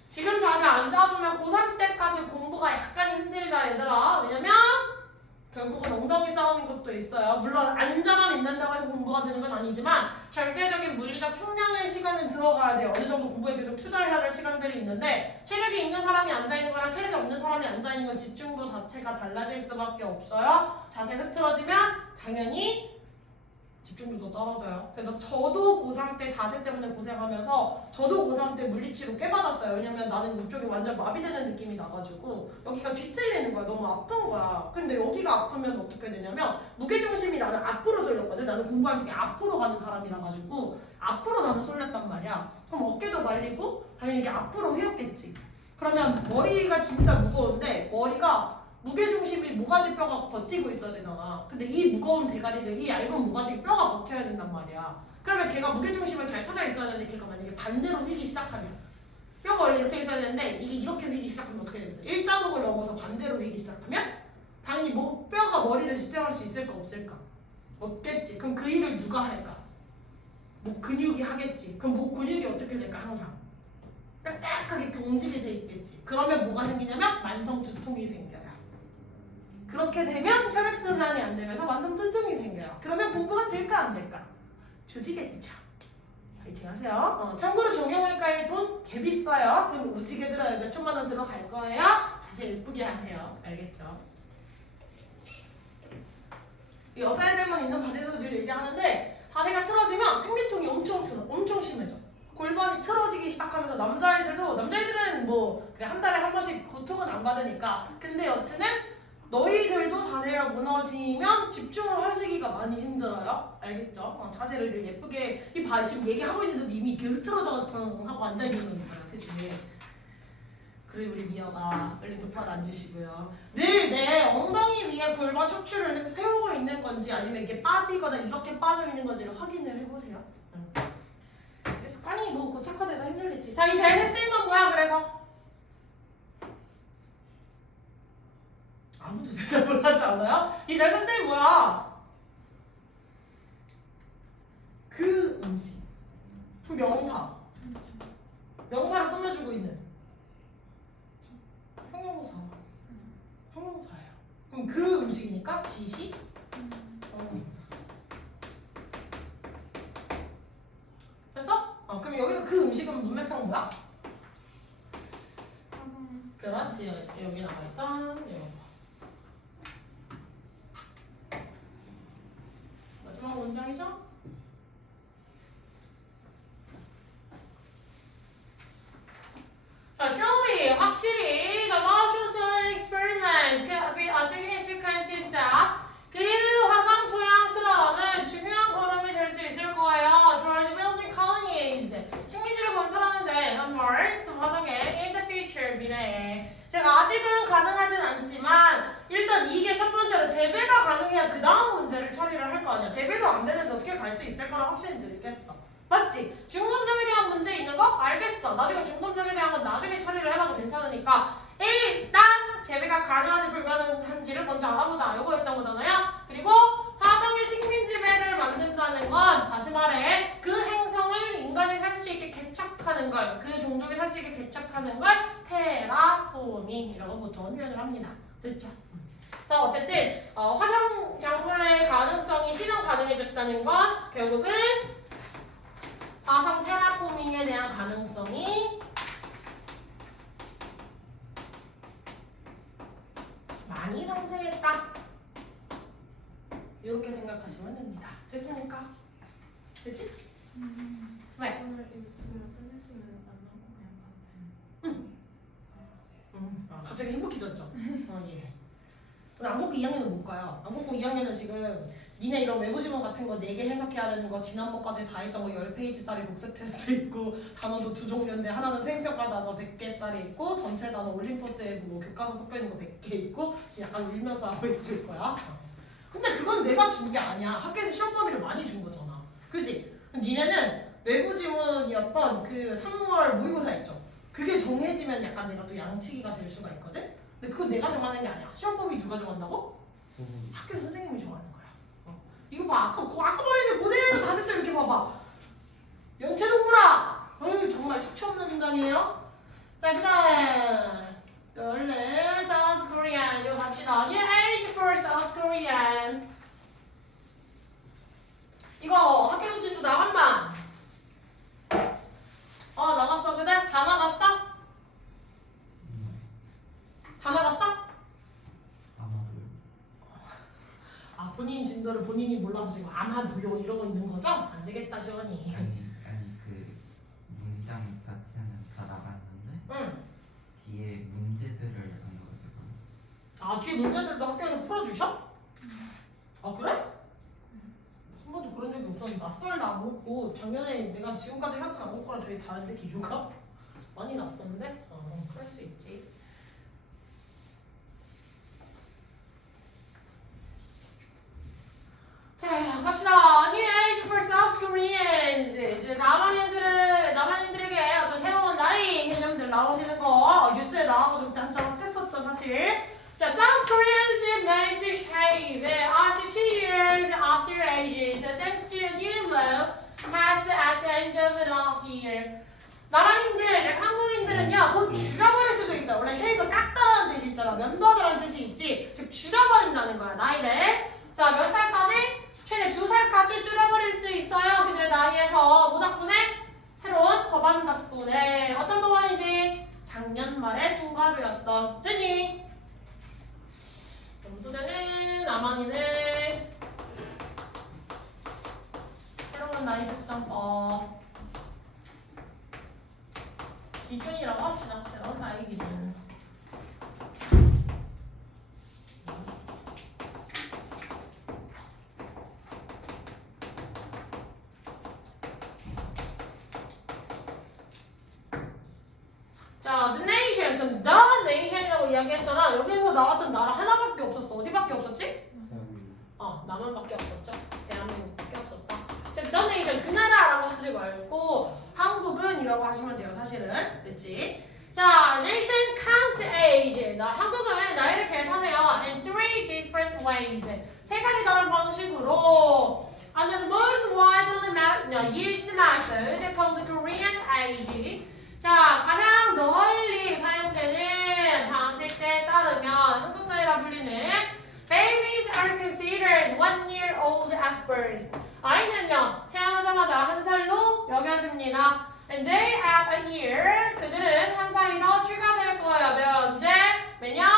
지금 자세 안 잡으면 고3 때까지 공부가 약간 힘들다 얘들아. 왜냐면 결국은 엉덩이 싸움인 것도 있어요. 물론 앉아만 있는다고 해서 공부가 되는 건 아니지만 절대적인 물리적 총량의 시간은 들어가야 돼요. 어느 정도 공부에 계속 투자를 해야 될 시간들이 있는데 체력이 있는 사람이 앉아있는 거랑 체력이 없는 사람이 앉아있는 건 집중도 자체가 달라질 수밖에 없어요. 자세 흐트러지면 당연히 집중도도 떨어져요. 그래서 저도 고3 때 자세 때문에 고생하면서 저도 고3 때 물리치료 꽤 받았어요. 왜냐면 나는 이쪽이 완전 마비되는 느낌이 나가지고 여기가 뒤틀리는 거야. 너무 아픈 거야. 근데 여기가 아프면 어떻게 되냐면 무게중심이 나는 앞으로 쏠렸거든. 나는 공부할 때 앞으로 가는 사람이라 가지고 앞으로 나는 쏠렸단 말이야. 그럼 어깨도 말리고 당연히 이게 앞으로 휘었겠지. 그러면 머리가 진짜 무거운데 머리가 무게중심이 모가지 뼈가 버티고 있어야 되잖아. 근데 이 무거운 대가리를 이 얇은 모가지 뼈가 버텨야 된단 말이야. 그러면 걔가 무게중심을 잘 찾아 있어야 되는데 걔가 만약에 반대로 휘기 시작하면 뼈가 원래 이렇게 있어야 되는데 이게 이렇게 휘기 시작하면 어떻게 되겠어? 일자목을 넘어서 반대로 휘기 시작하면 당연히 뼈가 머리를 지탱할 수 있을까 없을까? 없겠지. 그럼 그 일을 누가 할까? 목 근육이 하겠지. 그럼 목 근육이 어떻게 될까 항상? 딱딱하게 움직이 돼 있겠지. 그러면 뭐가 생기냐면 만성 두통이 생겨요. 그렇게 되면 혈액순환이 안 되면서 만성 통증이 생겨요. 그러면 공부가 될까 안 될까? 조지겠죠. 파이팅 하세요. 참고로 정형외과에 돈 개 비싸요. 돈 오지게 들어요. 몇 천만 원 들어갈 거예요. 자세 예쁘게 하세요. 알겠죠? 이 여자애들만 있는 반에서도 늘 얘기하는데 자세가 틀어지면 생리통이 엄청 심해져. 골반이 틀어지기 시작하면서 남자애들은 뭐 그래 한 달에 한 번씩 고통은 안 받으니까 근데 여튼은 너희들도 자세가 무너지면 집중을 하시기가 많이 힘들어요. 알겠죠? 자세를 늘 예쁘게 지금 얘기하고 있는데도 이미 이렇게 흐트러져 하고 앉아있는 거 있잖아. 그치? 그래 우리 미아가 빨리 똑바로 앉으시고요. 늘 내 엉덩이 위에 골반 척추를 세우고 있는 건지 아니면 이게 빠지거나 이렇게 빠져 있는 건지를 확인을 해보세요. 습관이 뭐 고착화돼서 힘들겠지. 자, 이 대세 쓰인 건 뭐야 그래서? 아무도 대답을 하지 않아요? 이 대세 쓰인 뭐야? 그 음식. 명사. 명사를 꾸며주고 있는. 형용사예요. 그럼 그 음식이니까 지시, 형용사. 됐어? 그럼 여기서 그 음식은 문맥상 뭐야? 그렇지. 여기 나와있던 이거. 마지막 문장이죠? 자, surely, 확실히 the motion experiment could be a significant step. 그 화상 토양 실험은 중요한 걸음이 될 수 있을 거예요. toward building colonies. 식민지를 건설하는데 on Mars, 화성에 in the future, 미래에. 제가 아직은 가능하진 않지만 일단 이게 첫 번째로 재배가 가능해야 그 다음 문제를 처리를 할 거 아니야. 재배도 안 되는데 어떻게 갈 수 있을 거라 확신이 들겠어. 맞지? 중간점에 대한 문제 있는 거? 알겠어. 나중에 중간점에 대한 건 나중에 처리를 해봐도 괜찮으니까 일단 재배가 가능한지 불가능한지를 먼저 알아보자. 요거였던 거잖아요. 그리고 화성의 식민지배를 만든다는 건 다시 말해 그 행성을 인간이 살 수 있게 개척하는 걸, 그 종족이 살 수 있게 개척하는 걸 테라포밍이라고 보통 표현을 합니다. 됐죠? 자 어쨌든 화성 작물의 가능성이 실현 가능해졌다는 건 결국은 화성 테라포밍에 대한 가능성이 많이 상승했다. 이렇게 생각하시면 됩니다. 됐습니까? 됐지? 왜? 오늘 이거 끝냈으면 안 나오고 그냥 가도 돼요. 갑자기 행복해졌죠? 예. 근데 안국고 2학년은 못 가요. 안국고 2학년은 지금 니네 이런 외부 지문 같은 거 4개 해석해야 되는 거 지난번까지 다 했던 거 10페이지짜리 복습 테스트 있고 단어도 2종류인데 하나는 수행평가 단어 100개짜리 있고 전체 단어 올림포스에 뭐 교과서 섞여 있는 거 100개 있고 지금 약간 울면서 하고 있을 거야. 근데 그건 내가 준 게 아니야. 학교에서 시험 범위를 많이 준 거잖아. 그지? 니네는 외부 지문이었던 그 3월 모의고사 있죠? 그게 정해지면 약간 내가 또 양치기가 될 수가 있거든? 근데 그건 내가 정하는 게 아니야. 시험 범위 누가 정한다고? 학교 선생님이 정하는 거야. 이거 봐. 아까 말했는데 그대로 자세도 이렇게 봐봐. 연체동물아! 어휴 정말 척추 없는 인간이에요. 자 그 다음에 얼른 South Korean 이거 갑시다. New age for South Korean. 이거 학교 교진도 나간만. 나갔어 그대? 다 나갔어? 다 나갔어? 아마도요. 아 본인 진도를 본인이 몰라서 지금 아마도요 이러고 있는 거죠? 안 되겠다 시원이. 아니 그 문장 자체는 다 나갔는데 응. 뒤에 문제들을 안 넣어주고. 아 뒤에 문제들도 학교에서 풀어주셔? 아 그래? 한 번도 그런 적이 없었는데 낯설다 안 먹고 작년에 내가 지금까지 해왔던 안 먹고랑 되게 다른데 기조가? 많이 낯선데? 그럴 수 있지. 자 갑시다. New age for South Koreans. 이제 남한인들에게 어떤 새로운 나이 개념들 나오시는 거 뉴스에 나와가지고 그때 한참 핫했었죠 사실. 자, South Koreans managed to shave after 2 years after ages thanks to a new law passed at the end of last year. 남한인들, 즉 한국인들은요 곧 줄여버릴 수도 있어. 원래 쉐이브 깎다라는 뜻이 있잖아. 면도하다라는 뜻이 있지. 즉 줄여버린다는 거야 나이를. 자, 몇 살까지? 최대 2살까지 줄여버릴 수 있어요. 그들의 나이에서 뭐 덕분에? 새로운 법안 덕분에. 어떤 법안이지? 작년 말에 통과되었던 됐니? 점수대는 남한이는 새로운 나이 측정법 기준이라고 합시다. 새로운 나이 기준. 자, the nation. 그럼 the nation이라고 이야기했잖아. 여기서 나왔던 나라 하나밖에 없었어. 어디밖에 없었지? 남한밖에 없었죠. 대한민국밖에 없었다. 즉, the nation 그 나라라고 하지 말고 한국은이라고 하시면 돼요. 사실은 됐지? 자, nation count age. 한국은 나이를 계산해요. In 3 different ways. 3가지 다른 방식으로. And the most widely used method called the Korean age. 자, 가장 널리 사용되는 방식에 따르면 한국 나이라 불리는 babies are considered 1 year old at birth. 아이는요 태어나자마자 1살로 여겨집니다. And they add a year. 그들은 1살이 더 추가될 거예요. 언제? 매년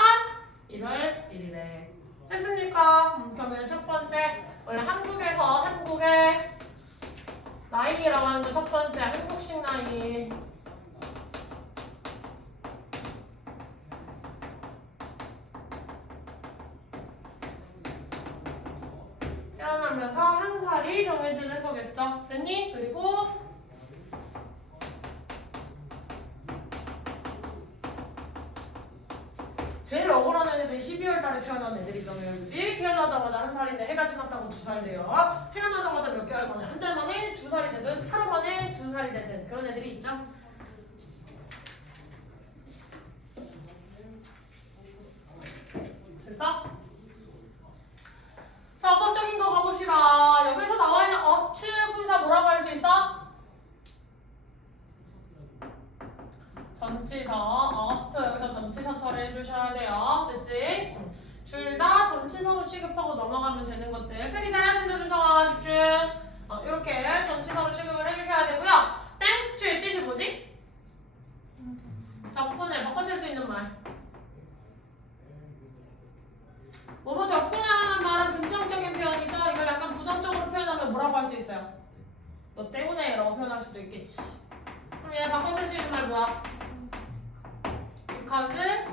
1월 1일에. 됐습니까? 그러면 첫 번째 원래 한국에서 한국의 나이라고 하는 거 첫 번째 한국식 나이. 태어나면서 1살이 정해지는 거겠죠. 됐니? 그리고 제일 억울한 애들이 12월 달에 태어난 애들이잖아요. 그지? 태어나자마자 1살인데 해가 지났다고 2살 돼요. 태어나자마자 몇 개월 만에, 한 달 만에 2살이 되든 하루 만에 20살이 되든 그런 애들이 있죠. 됐어? 자, 법적인 거 가봅시다. 여기서 나와 있는 업추 품사 뭐라고 할 수 있어? 전치사. after 여기서 전치사 처리해 주셔야 돼요. 됐지? 둘 다 전치사로 취급하고 넘어가면 되는 것들. 필기 잘해야 된다, 준성아. 집중. 이렇게 전치사로 취급을 해주셔야 되고요. thanks to의 뜻이 뭐지? 덕분에 바꿔 쓸 수 있는 말. 뭐뭐 덕분에 하는 말은 긍정적인 표현이죠. 이걸 약간 부정적으로 표현하면 뭐라고 할 수 있어요? 너 때문에 라고 표현할 수도 있겠지. 그럼 얘 바꿔 쓸 수 있는 말 뭐야? because,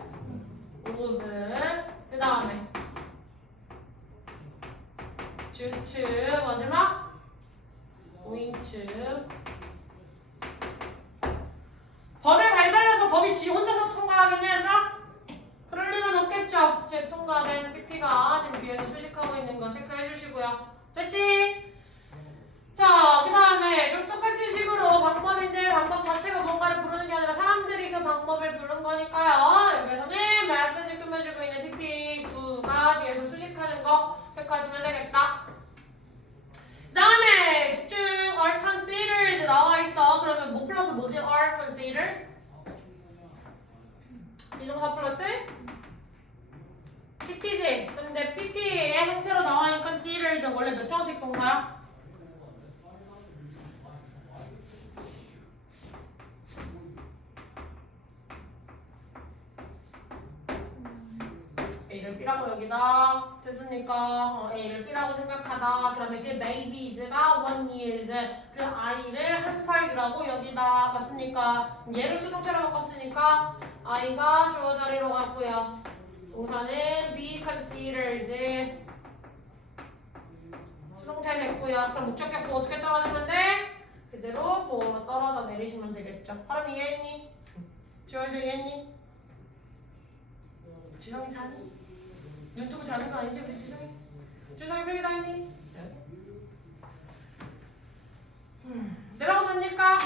of, 그 다음에 due to, 마지막 owing to. 법에 발달해서 법이 지 혼자서 통과하겠냐 얘들아? 그럴 일은 없겠죠. 제 통과된 PP가 지금 뒤에서 수식하고 있는 거 체크해 주시고요. 됐지? 자, 그 다음에 좀 똑같은 식으로 방법인데 방법 자체가 뭔가를 부르는 게 아니라 사람들이 그 방법을 부른 거니까요. 여기서는 메시지 꾸며주고 있는 PP9가 뒤에서 수식하는 거 체크하시면 되겠다. 그 다음에 집중 are considered 나와 있어. 그러면 뭐 플러스 뭐지? are considered? 비동사 플러스? PP지. 근데 PP의 형태로 나와 있는 considered 원래 몇 정식 동사야? A를 B라고 여기다 됐습니까? A를 B라고 생각하다. 그러면 그 babies가 1years 그 아이를 1살이라고 여기다 맞습니까? 얘를 수동태로 바꿨으니까 아이가 주어 자리로 갔고요. 동사는 be considered 수동태 됐고요. 그럼 목적격 보호 어떻게 떨어지면 돼? 그대로 보호로 떨어져 내리시면 되겠죠. 바람 이해했니? 지원이도 이해했니? 지성이 자니? 눈 뜨고 자는 거 아니지 우리 지성이? 지성이 필기 다 했니? 내려가도 됩니까?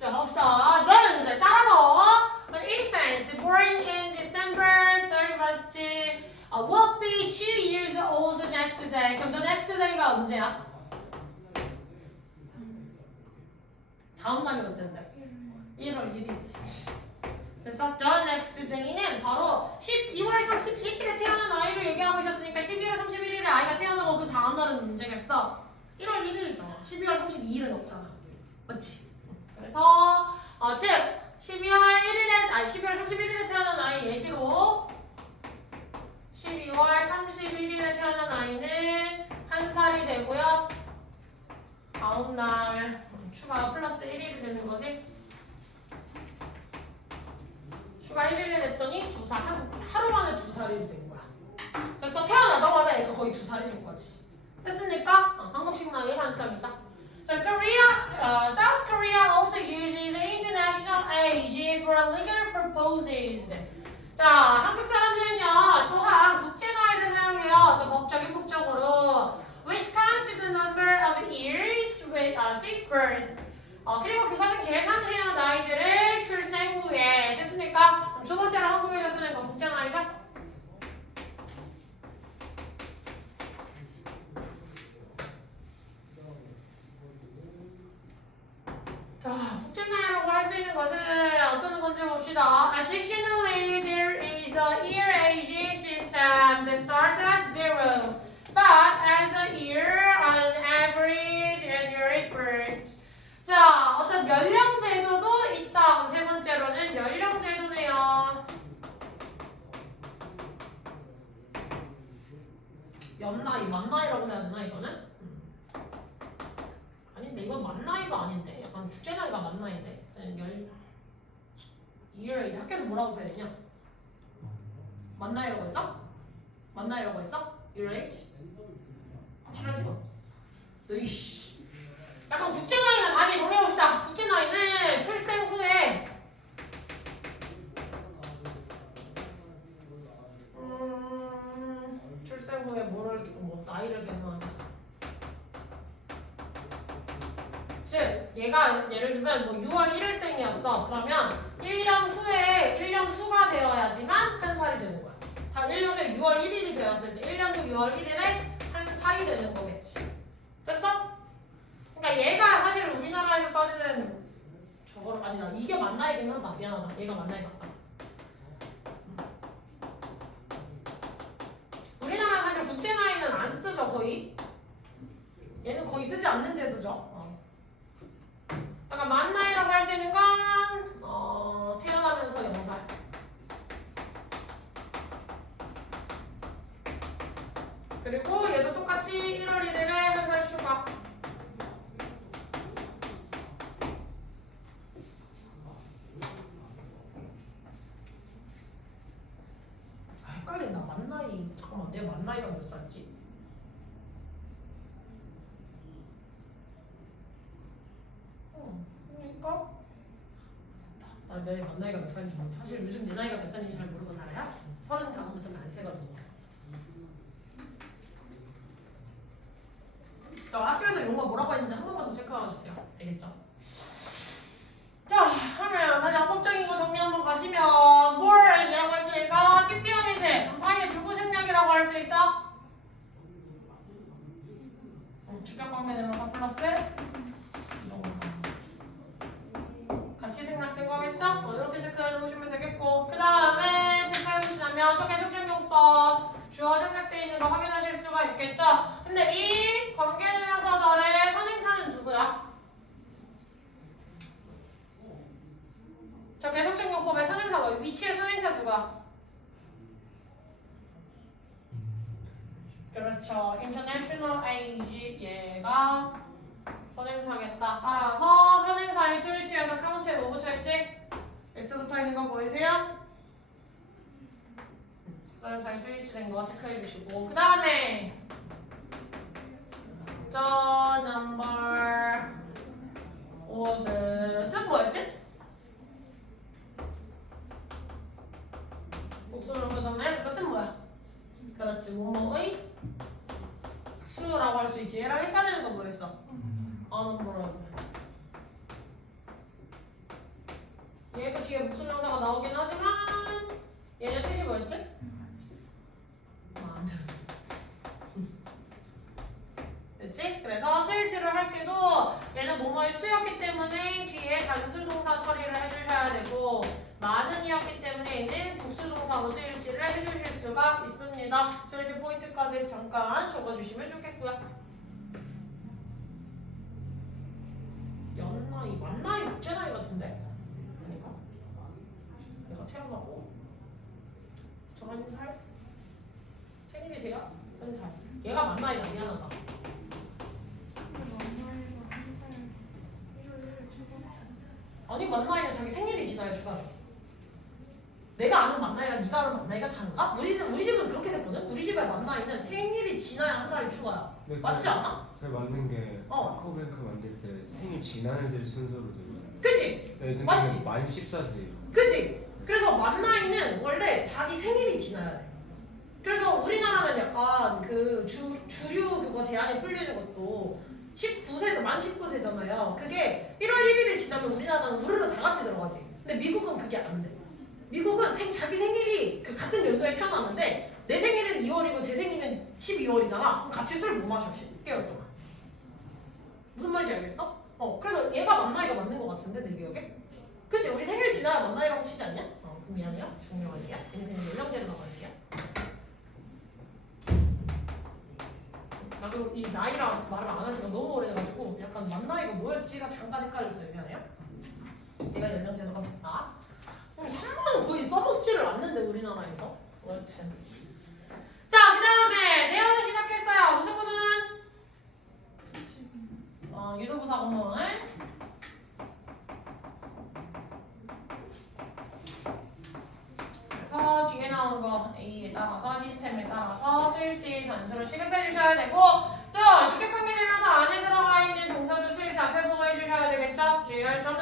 자, 갑시다. then 따라서 an infant born in December 31st will be 2 years old next day. 그럼 the next day가 언제야? 다음 날이 언젠데? 1월 1일이지. 됐어? The next day는 바로 12월 31일에 태어난 아이를 얘기하고 있었으니까 12월 31일에 아이가 태어나고 그 다음 날은 언제겠어? 1월 1일이잖아. 12월 32일은 없잖아. 맞지? 그래서 즉 12월 31일에 태어난 아이 예시로 12월 31일에 태어난 아이는 1살이 되고요. 다음 날 추가 플러스 1일이 되는 거지. 추가 1일이 됐더니 하루 만에 2살이 된 거야. 그래서 태어나자마자 얘가 거의 2살이 된 거지. 됐습니까? 한국식 나이 한점이다. So South Korea also uses international age for legal purposes. 자, 한국 사람들은요 또한 국제 나이를 사용해요. 또 법적인 목적으로 which counts the number of years with since birth. 그리고 그것은 계산해야 나이들을 출생 후에 됐습니까? 그럼 두 번째로 한국에서 쓰는 건 국제 나이죠? 자, 국제 나이라고 할 수 있는 것은 어떤 건지 봅시다. Additionally, there is a year age system that starts at 0, but as a year on average January 1st. 자, 어떤 연령 제도도 있다. 세 번째로는 연령 제도네요. 연나이, 만나이라고 해야 되나 이거는? 아닌데 이건 만나이도 아닌데 약간 국제 나이가 만나이인데 year 학교에서 뭐라고 해야 되냐? 만나이라고 했어? 만나이라고 했어? year age? 확실하지? 너 이씨 약간 국제 나이는 다시 정리해봅시다. 국제 나이는 출생 후에 얘가 예를 들면 뭐 6월 1일생이었어. 그러면 1년 후에 1년 후가 되어야지만 한 살이 되는 거야. 단 1년 후에 6월 1일이 되었을 때 1년 후 6월 1일에 한 살이 되는 거겠지. 됐어? 그러니까 얘가 사실 우리나라에서 따지는 저걸 아니다. 이게 만 나이긴 하다. 미안하다. 얘가 만 나이 맞다. 우리나라 사실 국제 나이는 안 쓰죠 거의. 얘는 거의 쓰지 않는데도죠. 약간 만 나이라고 할 수 있는 건 태어나면서 0살. 그리고 얘도 똑같이 1월 1일에 한 살 추가. 헷갈린다. 만 나이. 잠깐만, 내 만 나이가 몇 살이지? 그러니까 내 만 나이가 몇 살인지 모르. 사실 요즘 내 나이가 몇 살인지 잘 모르고 살아요. 30 다음부터는 안 세가지고. 자, 학교에서 이런 거 뭐라고 했는지 한 번만 더 체크해 주세요. 알겠죠? 자, 하면 다시 합법적인 거 정리 한번 가시면 뭘이라고 했으니까 PP형이지. 그럼 사이에 누구 생략이라고 할 수 있어? 주격관계 대명사 플러스 이동사. 같이 생략된 거겠죠? 이렇게 체크해 놓으시면 되겠고, 그 다음에 체크해 주시면 또 계속적용법 주어 생략되어 있는 거 확인하실 수가 있겠죠? 근데 이 관계대명사절의 선행사는 누구야? 자, 계속적용법의 선행사 뭐 위치의 선행사 누가? 그렇죠. International age 얘가 선행사겠다. 따라서 선행사의 수일치에서 카운트에 뭐 붙여있지? S 붙어있는 거 보이세요? 선행사의 수일치 된 거 체크해 주시고, 그 다음에 the number of 뜻 뭐였지? 목소명사잖아요. 이거 뜻 뭐야? 그렇지. 뭐뭐의 수라고 할 수 있지. 얘랑 헷갈리는 거 뭐였어? number of. 얘도 뒤에 목소명사가 나오긴 하지만 얘네 뜻이 뭐였지? 안 돼. 됐지? 그래서 수일치를 할 때도 얘는 뭐뭐의 수였기 때문에 뒤에 단수동사 처리를 해주셔야 되고, 많은 이었기 때문에 얘는 복수동사로 수일치를 해주실 수가 있습니다. 수일치 포인트까지 잠깐 적어주시면 좋겠고요. 연나이, 만나이, 국제나이 같은데? 아닌가? 내가 태어나고 저런 살? 생일이 돼야? 한 살. 얘가 만나이가 미안하다. 아니, 만나이는 자기 생일이 지나야 추가돼. 내가 아는 만나이랑 네가 아는 만나이가 다른가? 우리 집은 그렇게 셌거든? 우리 집의 만나이는 생일이 지나야 한 살이 추가야. 네, 맞지 않아? 그게 맞는 게 카카오뱅크 만들 때 생일 지난 애들 순서로 되거든요. 그치? 네, 근데 맞지? 만 14세예요. 그치? 그래서 만나이는 원래 자기 생일이 지나야 돼. 그래서 우리나라는 약간 그 주류 그거 제한이 풀리는 것도 19세, 만 19세잖아요. 그게 1월 1일이 지나면 우리나라는 우르르 다 같이 들어가지. 근데 미국은 그게 안 돼. 미국은 자기 생일이 그 같은 연도에 태어났는데 내 생일은 2월이고 제 생일은 12월이잖아. 그럼 같이 술 못 마셔. 10개월 동안. 무슨 말인지 알겠어? 그래서 얘가 만나이가 맞는 것 같은데 내 기억에? 그치? 우리 생일 지나야 만나이라고 치지 않냐? 그럼 미안해요. 정리할게요. 얘는 그냥 연령제로 나갈게요. 나도 이 나이랑 말을 안 한 지가 너무 오래돼가지고 약간 만 나이가 뭐였지가 잠깐 헷갈렸어요. 미안해요. 내가 연령제도가 맞다. 3만원 거의 써먹지를 않는데 우리나라에서. 여튼. 자, 그 다음에 대화를 시작했어요. 무슨 구문? 유도부사 구문. 그래서 뒤에 나오는 거 A에 따라서 시스템에 따라서 수일치 단수를 취급해 주셔야 되고, 또 주격관계대명사 안에 들어가 있는 동사도 수일치 앞에 보고 해주셔야 되겠죠? 주의할 점은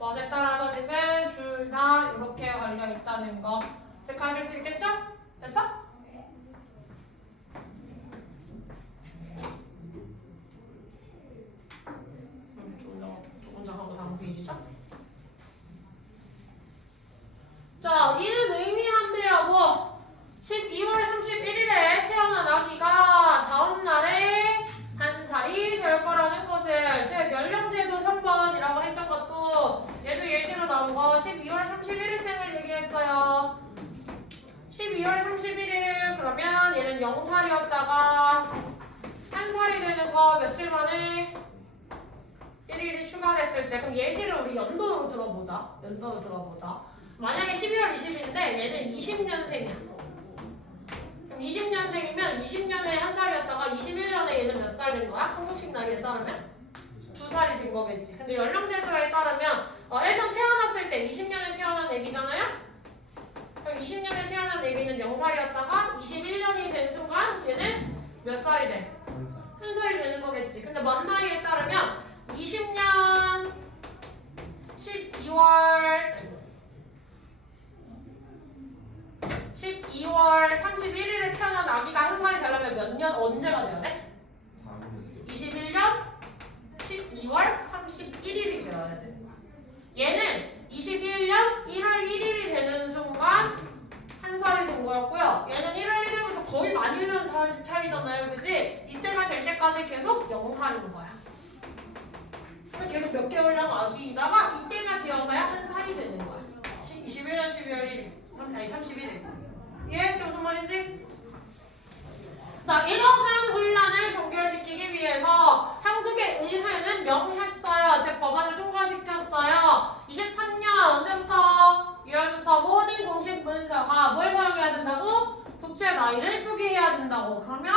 것에 따라서 지금 둘 다 이렇게 걸려 있다는 거 체크하실 수 있겠죠? 됐어? 좀 더 어떤 거 12월 31일생을 얘기했어요. 12월 31일 그러면 얘는 0살이었다가 1살이 되는 거 며칠 만에 1일이 추가됐을 때 그럼 예시를 우리 연도로 들어보자. 만약에 12월 20일인데 얘는 20년생이야. 그럼 20년생이면 20년에 1살이었다가 21년에 얘는 몇 살 된 거야? 한국식 나이에 따르면? 2살이 된 거겠지. 근데 연령제도에 따르면 일단 태어났을 때 20년에 태어난 애기잖아요? 그럼 20년에 태어난 애기는 0살이었다가 21년이 된 순간 얘는 몇 살이 돼? 1살이 되는 거겠지. 근데 만 나이에 따르면 20년 12월 31일에 태어난 아기가 1살이 되려면 몇 년 언제가 돼야 돼? 다음 21년 12월 31일이 되어야 되는 거야. 얘는 21년 1월 1일이 되는 순간 1살이 된 거였고요. 얘는 1월 1일부터 거의 만 1년 차이잖아요. 그지? 이때가 될 때까지 계속 0살인 거야. 계속 몇 개월량 아기이다가 이때가 되어서야 1살이 되는 거야. 21년 12월 1일. 아니 31일. 예? 지금 무슨 말인지? 자, 이러한 혼란을 종결시키기 위해서 한국의 의회는 명했어요. 즉 법안을 통과시켰어요. 23년 언제부터? 2월부터 모든 공식 문서가 뭘 사용해야 된다고? 국제 나이를 표기해야 된다고. 그러면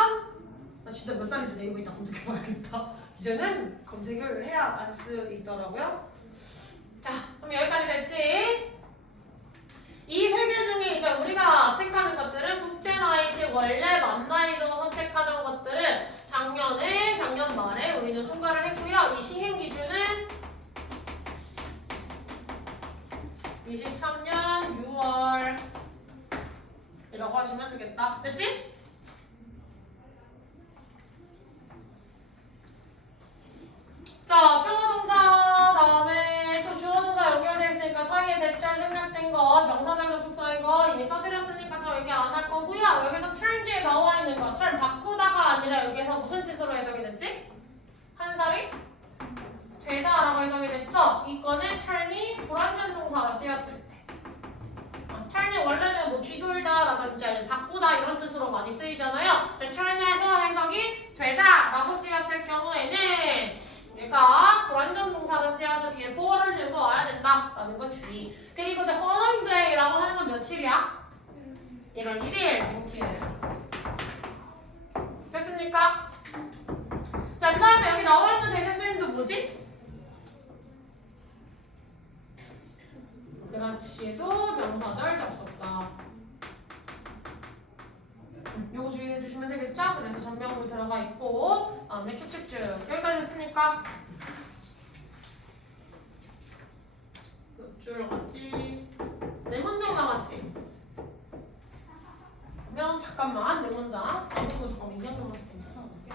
나 진짜 몇 살인지 네이버 이따 검색해봐야겠다. 이제는 검색을 해야 알 수 있더라고요. 자, 그럼 여기까지 됐지? 이 세 개 중에 이제 우리가 택하는 것들은 국제 나이, 즉 원래 만 나이로 선택하는 것들을 작년 말에 우리는 통과를 했고요. 이 시행 기준은 23년 6월 이라고 하시면 되겠다. 됐지? 자, 주어동사 다음에 또 주어동사 연결되어 있으니까 사이에 대절 생략된 거, 명사절 접속사인 거 이미 써드렸으니까 더 얘기 안 할 거고요. 여기서 turn 뒤에 나와 있는 거, turn 바꾸다가 아니라 여기서 무슨 뜻으로 해석이 됐지? 1살이 되다라고 해석이 됐죠? 이거는 turn이 불완전 동사로 쓰였을 때. turn이 원래는 뭐 뒤돌다라든지 아니면 바꾸다 이런 뜻으로 많이 쓰이잖아요. turn에서 해석이 되다라고 쓰였을 경우에는 얘가 불완전 동사로 쓰여서 뒤에 for를 들고 와야 된다라는 건 주의. 그리고 the following day라고 하는 건 며칠이야? 1월 1일 이렇게 됐습니까? 자, 그 다음에 여기 나와 있는 대세쌤도 뭐지? 그렇지, 또 명사절 접속사. 요거 주의해 주시면 되겠죠? 그래서 전명구 들어가 있고 다음에 쭉쭉쭉 여기까지 됐습니까? 몇 줄 갔지? 네 문장 남았지? 그러면 잠깐만 네 문장 아무것도 잠깐만 2학년만 괜찮아 볼게.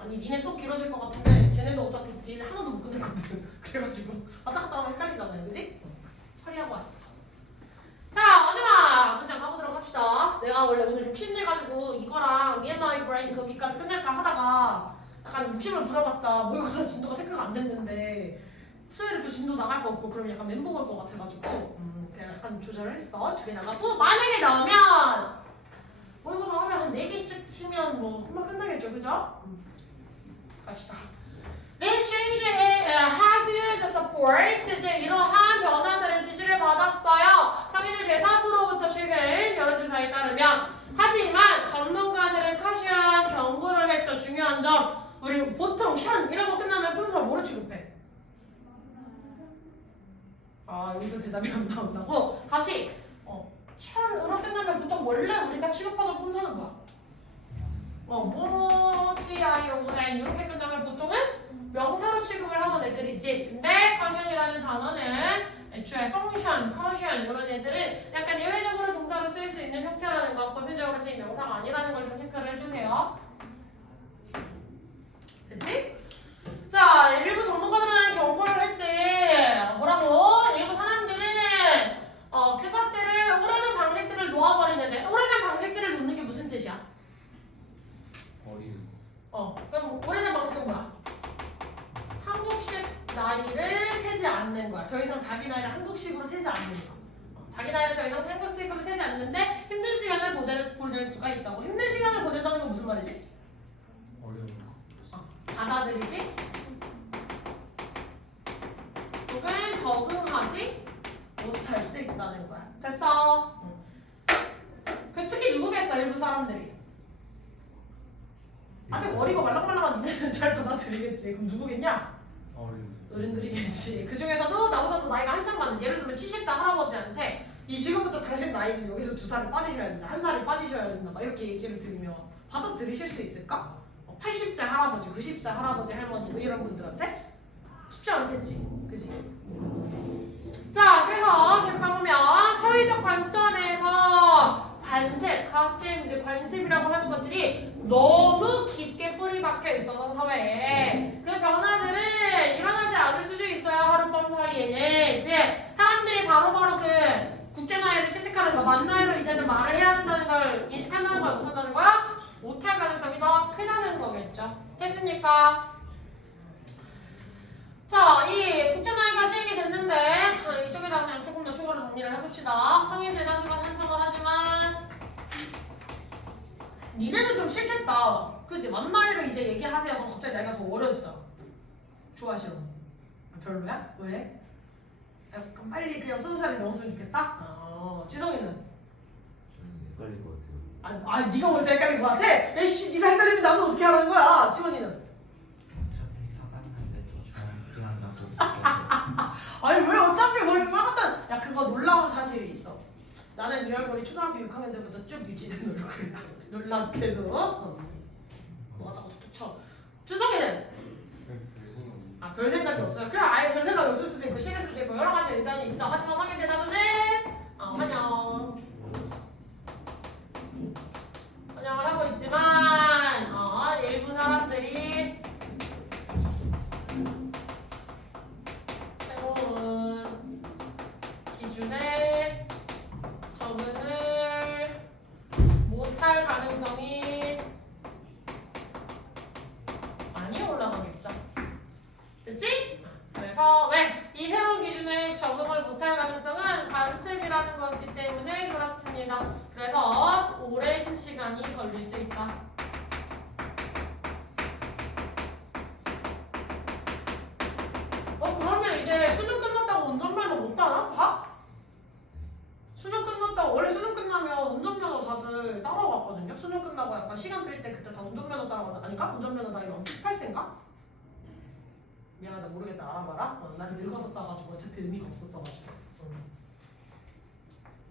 아니 니네 수업 길어질 것 같은데 쟤네도 어차피 니네 하나도 못 끝냈거든. 그래가지고 왔다 갔다 하면 헷갈리잖아요, 그지? 처리하고 왔어. 자, 마지막 문장 가보도록 합시다. 내가 원래 오늘 욕심내가지고 이거랑 Me and My Brain 거기까지 끝낼까 하다가 약간 욕심을 부려봤자 모의고사 진도가 체크가 안 됐는데 수요일에 또 진도 나갈 거 없고 그럼 약간 멘붕 올 것 같아가지고 그냥 약간 조절을 했어. 2개 나가고 만약에 나오면 모의고사 하면 한 4개씩 치면 뭐 금방 끝나겠죠, 그죠? 갑시다. This change has the support. 이제 이러한 변화들은 지지를 받았어요. 성인들 대다수로부터 최근 여론조사에 따르면. 하지만 전문가들은 카시한 경고를 했죠. 중요한 점. 우리 보통 션 이런 거 끝나면 품사 뭐로 취급해? 아, 여기서 대답이 안 나온다고? 다시 션으로 끝나면 보통 원래 우리가 취급하는 품사는 뭐야? 뭐치아이오엔 이렇게 끝나면 보통은 명사로 취급을 하던 애들이지. 근데 카션이라는 단어는 애초에 function, caution 이런 애들은 약간 예외적으로 동사로 쓰일 수 있는 형태라는 거, 보편적으로 쓰인 명사가 아니라는 걸 좀 체크를 해주세요. 됐지? 자, 일부 전문가들은 경고를 했지. 뭐라고? 일부 사람들은 그것들을 오래된 방식들을 놓아버리는데, 오래된 방식들을 놓는 게 무슨 뜻이야? 버리는 거. 그럼 오래된 방식은 뭐야? 한국식 나이를 세지 않는 거야. 더 이상 자기 나이를 한국식으로 세지 않는 거야. 자기 나이를 더 이상 한국식으로 세지 않는데 힘든 시간을 보낼 수가 있다고. 힘든 시간을 보낸다는 건 무슨 말이지? 어려운 거. 받아들이지? 혹은 적응하지 못할 수 있다는 거야. 됐어? 특히 누구겠어? 일부 사람들이. 아직 어리고 말랑말랑한 니네는 잘 받아들이겠지. 그럼 누구겠냐? 어른들이겠지. 그 중에서도 나보다 더 나이가 한참 많은, 예를 들면 70대 할아버지한테 지금부터 당신 나이는 여기서 2살을 빠지셔야 된다, 1살을 빠지셔야 된다, 막 이렇게 얘기를 드리면 받아들이실 수 있을까? 80세 할아버지, 90세 할아버지, 할머니 뭐 이런 분들한테 쉽지 않겠지, 그지? 자, 그래서 계속 가보면 사회적 관점에서 관습, costumes, 관습이라고 하는 것들이 너무 깊게 뿌리 박혀 있어서 사회에 그 변화들은 일어나지 않을 수도 있어요. 하룻밤 사이에는. 즉 사람들이 바로바로 그 국제 나이를 채택하는 거, 만 나이로 이제는 말을 해야 한다는 걸 인식한다는 거야, 못한다는 거야? 못할 가능성이 더 크다는 거겠죠. 됐습니까? 자, 이 국제 나이가 시행이 됐는데 이쪽에다 그냥 조금 더 추가로 정리를 해봅시다. 성인 대다수가 찬성을 하지만 니네는 좀 싫겠다. 그치? 만 나이로 이제 얘기하세요. 그럼 갑자기 나이가 더 어려지잖아. 좋아하시는 거. 별로야? 왜? 약간 빨리 그냥 20살이 넘었으면 좋겠다? 지성이는? 헷갈릴 것 같아요. 네가 벌써 헷갈린 것 같아? 에이씨, 네가 헷갈리면 나는 어떻게 하라는 거야? 지원이는? 어차피 사갔는데 또 중요한다고. 아니 왜 어차피 머리 싸갔다. 야, 그거 놀라운 사실이 있어. 나는 이 얼굴이 초등학교 6학년 때부터 쭉 유지된 얼굴이야. 놀랍게도. 너가 자꾸 툭툭 쳐. 준성이는? 별 생각이 없어요. 그래, 아예 별 생각이 없을 수도 있고 싫을 수도 있고 여러 가지 의견이 있죠. 하지만 성인 대다수는 환영을 하고 있지만 일부 사람들이 새로운 기준에 적응을 못할 가능성이 많이 올라가겠죠. 됐지? 그래서 왜? 이 새로운 기준에 적응을 못할 가능성은 관습이라는 거기 때문에 그렇습니다. 그래서 오랜 시간이 걸릴 수 있다. 그러면 이제 수능 끝났다고 운전면허 못 따나? 다? 수능 끝났다고, 원래 수능 끝나면 운전면허 다들 따러 갔거든요. 수능 끝나고 약간 시간 틀 때 그때 다 운전면허 따러 가나? 아닌가? 운전면허 나이가 18세인가? 미안하다, 모르겠다. 알아봐라. 난 늙어서 따가지고 어차피 의미가 없었어가지고.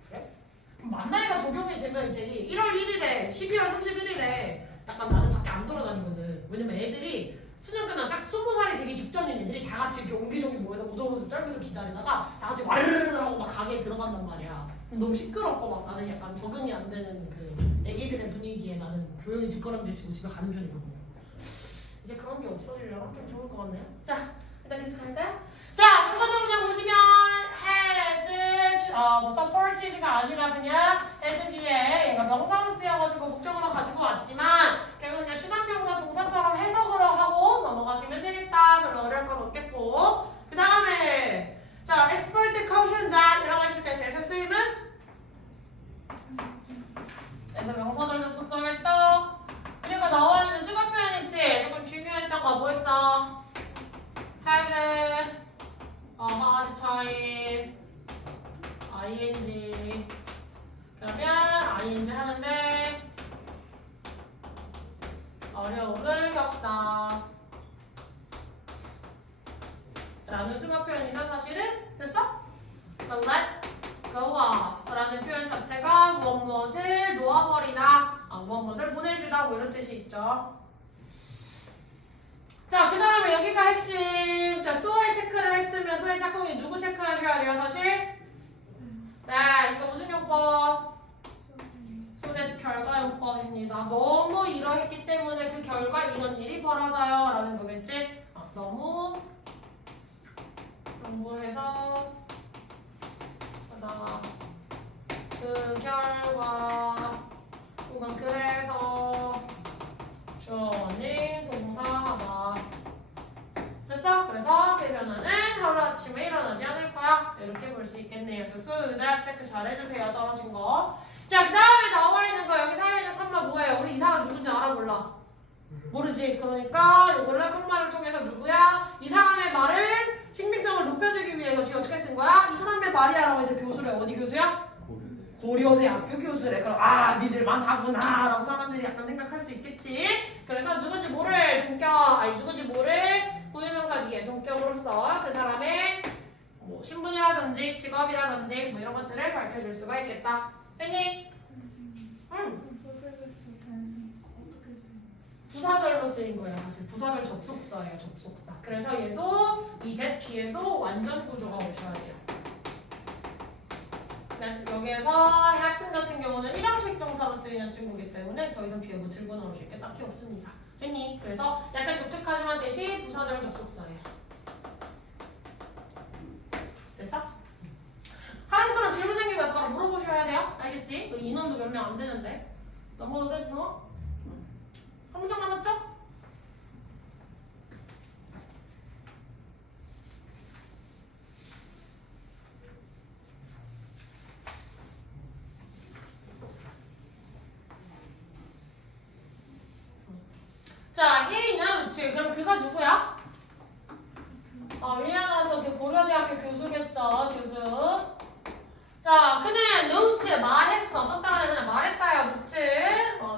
그래? 그럼 만 나이가 적용이 되면 이제 1월 1일에 12월 31일에 약간 나는 밖에 안 돌아다니거든. 왜냐면 애들이 수능 끝나면 딱 20살이 되기 직전인 애들이 다 같이 이렇게 옹기종기 모여서 무더무도 떨면서 기다리다가 다 같이 와르르르 하고 막 가게에 들어간단 말이야. 너무 시끄럽고 막 나는 약간 적응이 안 되는 그 애기들의 분위기에 나는 조용히 뒷걸음질 치고 집에 가는 편이거든요. 이제 그런 게 없어지려면 좀 좋을 것 같네요. 자, 일단 계속할까요? 자, 첫 번째 그냥 보시면 has, supported가 아니라 그냥 has 뒤에 얘가 명사로 쓰여가지고 목적어로 가지고 왔지만 결국 그냥 추상명사 동사처럼 해석으로 하고 넘어가시면 되겠다. 별로 어려울 건 없겠고. 그 다음에 자, expert caution that 이라고 했을 때 대세 쓰임은 얘도 명사절 접속성했죠? 그리고 나와 있는 수거 표현 있지? 조금 중요했던 거 뭐 있어? have, hard time, ing. 그러면 ing 하는데 어려움을 겪다 라는 수거 표현이죠. 사실은 됐어? The let go off 라는 표현 자체가 무엇을 놓아버리다, 무엇을 보내주다 뭐 이런 뜻이 있죠. 자, 그 다음에 여기가 핵심. 자, 소의 체크를 했으면 소의 짝꿍이 누구 체크하셔야 돼요, 사실? 네, 이거 무슨 용법? 소넷 결과용법입니다. 너무 이러했기 때문에 그 결과 이런 일이 벌어져요. 라는 거겠지? 너무 공부해서 하다 그 결과 혹은 그래서 주어는 동사하다. 됐어? 그래서 그 변화는 하루아침에 일어나지 않을 거야. 이렇게 볼 수 있겠네요. 그래서 소유대 체크 잘 해주세요. 떨어진 거. 자, 그 다음에 나와 있는 거 여기 사이에 있는 컴마 뭐예요? 우리 이 사람 누군지 알아 몰라? 모르지. 그러니까 이걸로 컴마를 통해서 누구야? 이 사람의 말을 신빙성을 높여주기 위해서 뒤에 어떻게 쓴 거야? 이 사람의 말이야라고 했는데 교수래. 어디 교수야? 고려대학교 교수래. 그럼 믿을만 하구나 라고 사람들이 약간 생각할 수 있겠지. 그래서 누군지 모를 고유명사 뒤에 동격으로서 그 사람의 뭐 신분이라든지 직업이라든지 뭐 이런 것들을 밝혀줄 수가 있겠다. 됐니? 응. 부사절로 쓰인 거예요. 사실 부사절 접속사예요. 접속사. 그래서 얘도 이 that 뒤에도 완전 구조가 오셔야 돼요. 여기에서 happen 같은 경우는 일형식 동사로 쓰이는 친구이기 때문에 더 이상 뒤에 뭐 들고 나오실 게 딱히 없습니다. 됐니? 그래서 약간 독특하지만 대신 부사절 접속사예요. 됐어? 하람처럼 질문 생기면 바로 물어보셔야 돼요. 알겠지? 인원도 몇 명 안 되는데. 넘어도 되지 너? 한 문장 남았죠? 자, he knows. 그럼 그가 누구야? 윌리엄 그 고려대학교 교수겠죠, 교수. 자, 그는 노트 말했어. 썼다가 그냥 말했다요, 노트.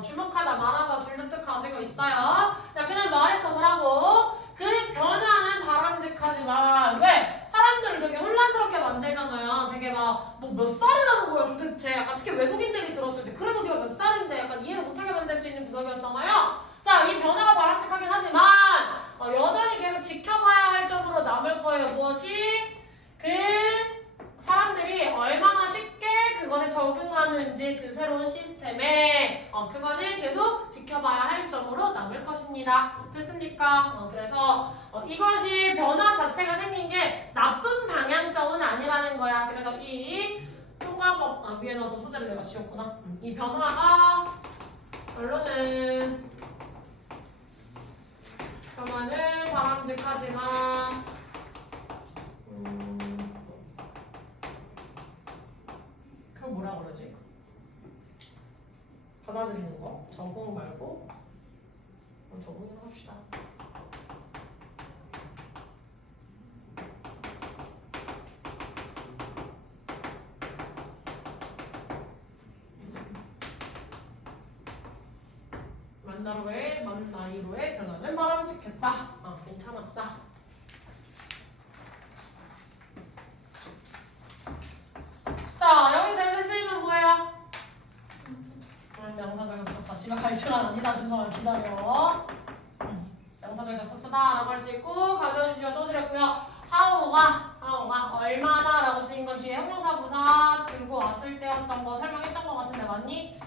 주목하다, 말하다 둘 다 뜻 가지고 있어요. 자, 그는 말했어. 뭐라고? 그 변화는 바람직하지만 왜? 사람들을 되게 혼란스럽게 만들잖아요. 되게 막 뭐 몇 살이라는 거야 도대체. 약간 특히 외국인들이 들었을 때 그래서 네가 몇 살인데 약간 이해를 못하게 만들 수 있는 구석이었잖아요. 자, 이 변화가 바람직하긴 하지만 여전히 계속 지켜봐야 할 점으로 남을 거예요. 무엇이? 그 사람들이 얼마나 쉽게 그것에 적응하는지 그 새로운 시스템에 그거는 계속 지켜봐야 할 점으로 남을 것입니다. 됐습니까? 그래서 이것이 변화 자체가 생긴 게 나쁜 방향성은 아니라는 거야. 그래서 이 통과법 위에 넣어도 소재를 내가 지웠구나. 이 변화가 결론은 바람직하지만 그걸 뭐라 그러지? 받아들이는 거? 적응 말고 적응이라고 합시다. 만 나이로의 변화는 바람직했다. 괜찮았다. 자, 여기 대체 쓰이면 뭐예요? 명사절 접속사. 집에 갈 시간 아니다. 준성아 기다려. 명사절 접속사다라고 할 수 있고 가져주시면 써드렸고요. how가 얼마나 라고 쓰인 건 뒤에 형용사 부사 들고 왔을 때였던 거 설명했던 거 같은데 맞니?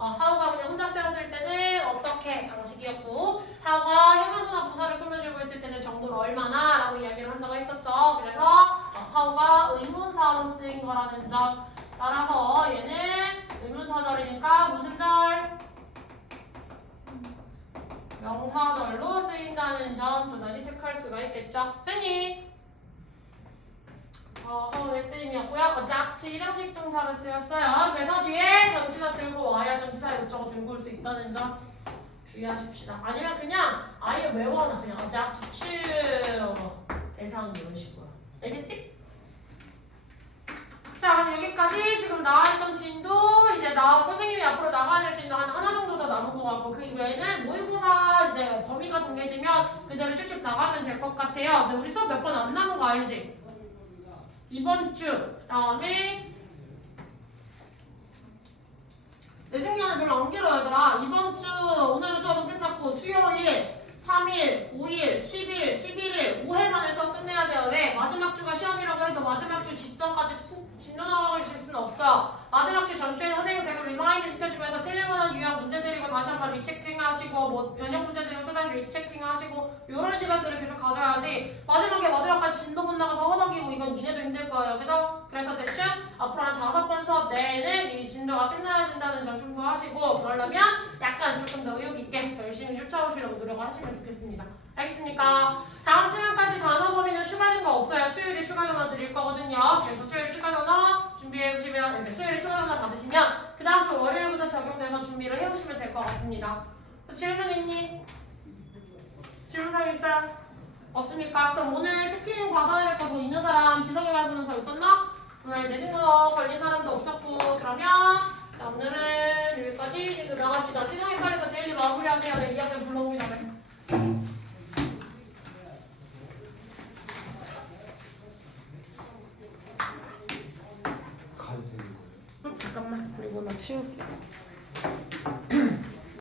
how가 그냥 혼자 쓰였을 때는 어떻게 방식이었고 how가 형용사나 부사를 꾸며주고 있을 때는 정도로 얼마나 라고 이야기를 한다고 했었죠. 그래서 how가 의문사로 쓰인 거라는 점. 따라서 얘는 의문사절이니까 무슨 절? 명사절로 쓰인다는 점 또다시 체크할 수가 있겠죠. 됐니? how의 쓰임이었고요. adapt 일형식 동사로 쓰였어요. 그래서 뒤에 전치사 들고 와야 전치사 이것저것 들고 올 수 있다는 점 주의하십시다. 아니면 그냥 아예 외워놔. 그냥 adapt to 대상 이런 식으로. 알겠지? 자, 그럼 여기까지 지금 나와있던 진도 이제 선생님이 앞으로 나가야 될 진도 하나 정도 더 남은 것 같고 그 이외에는 모의고사 이제 범위가 정해지면 그대로 쭉쭉 나가면 될 것 같아요. 근데 우리 수업 몇 번 안 남은 거 알지? 이번 주 다음에 내 신기한은 별로 안 길어요 얘들아. 이번 주 오늘은 수업은 끝났고 수요일 3일, 5일, 10일, 11일, 5회 만에 수업 끝내야 돼요. 네, 마지막 주가 시험이라고 해도 마지막 주 직전까지 진도 나가실 수는 없어요. 마지막 주 전주에 선생님 계속 리마인드 시켜주면서 틀릴만한 유형 문제 드리고 다시 한번 리체킹하시고 뭐 면역 문제 드리고 또다시 리체킹하시고 이런 시간들을 계속 가져야지 마지막까지 진도 못 나가서 허덕이고 이건 니네도 힘들 거예요. 그죠? 그래서 대충 앞으로 한 5번 수업 내에는 이 진도가 끝나야 된다는 점 참고하시고 그러려면 약간 조금 더 의욕 있게 더 열심히 쫓아오시려고 노력을 하시면 좋겠습니다. 알겠습니까? 다음 시간까지 단어 범위는 추가된 거 없어요. 수요일에 추가 전화 드릴 거거든요. 그래서 수요일 추가 전화 준비해 주시면 수요일에 추가 전화 받으시면 그 다음 주 월요일부터 적용돼서 준비를 해오시면 될 것 같습니다. 질문 있니? 질문사항 있어요? 없습니까? 그럼 오늘 체킹 받아야 될 거 뭐 있는 사람 지성이 말고는 더 있었나? 오늘 내신거 걸린 사람도 없었고 그러면 자, 오늘은 여기까지 이제 나갑시다. 최종의 파리가 데일리 마무리하세요. 내 이야기 불러오기 전에. 가도 되는 거예요? 잠깐만 그리고 나 치울게.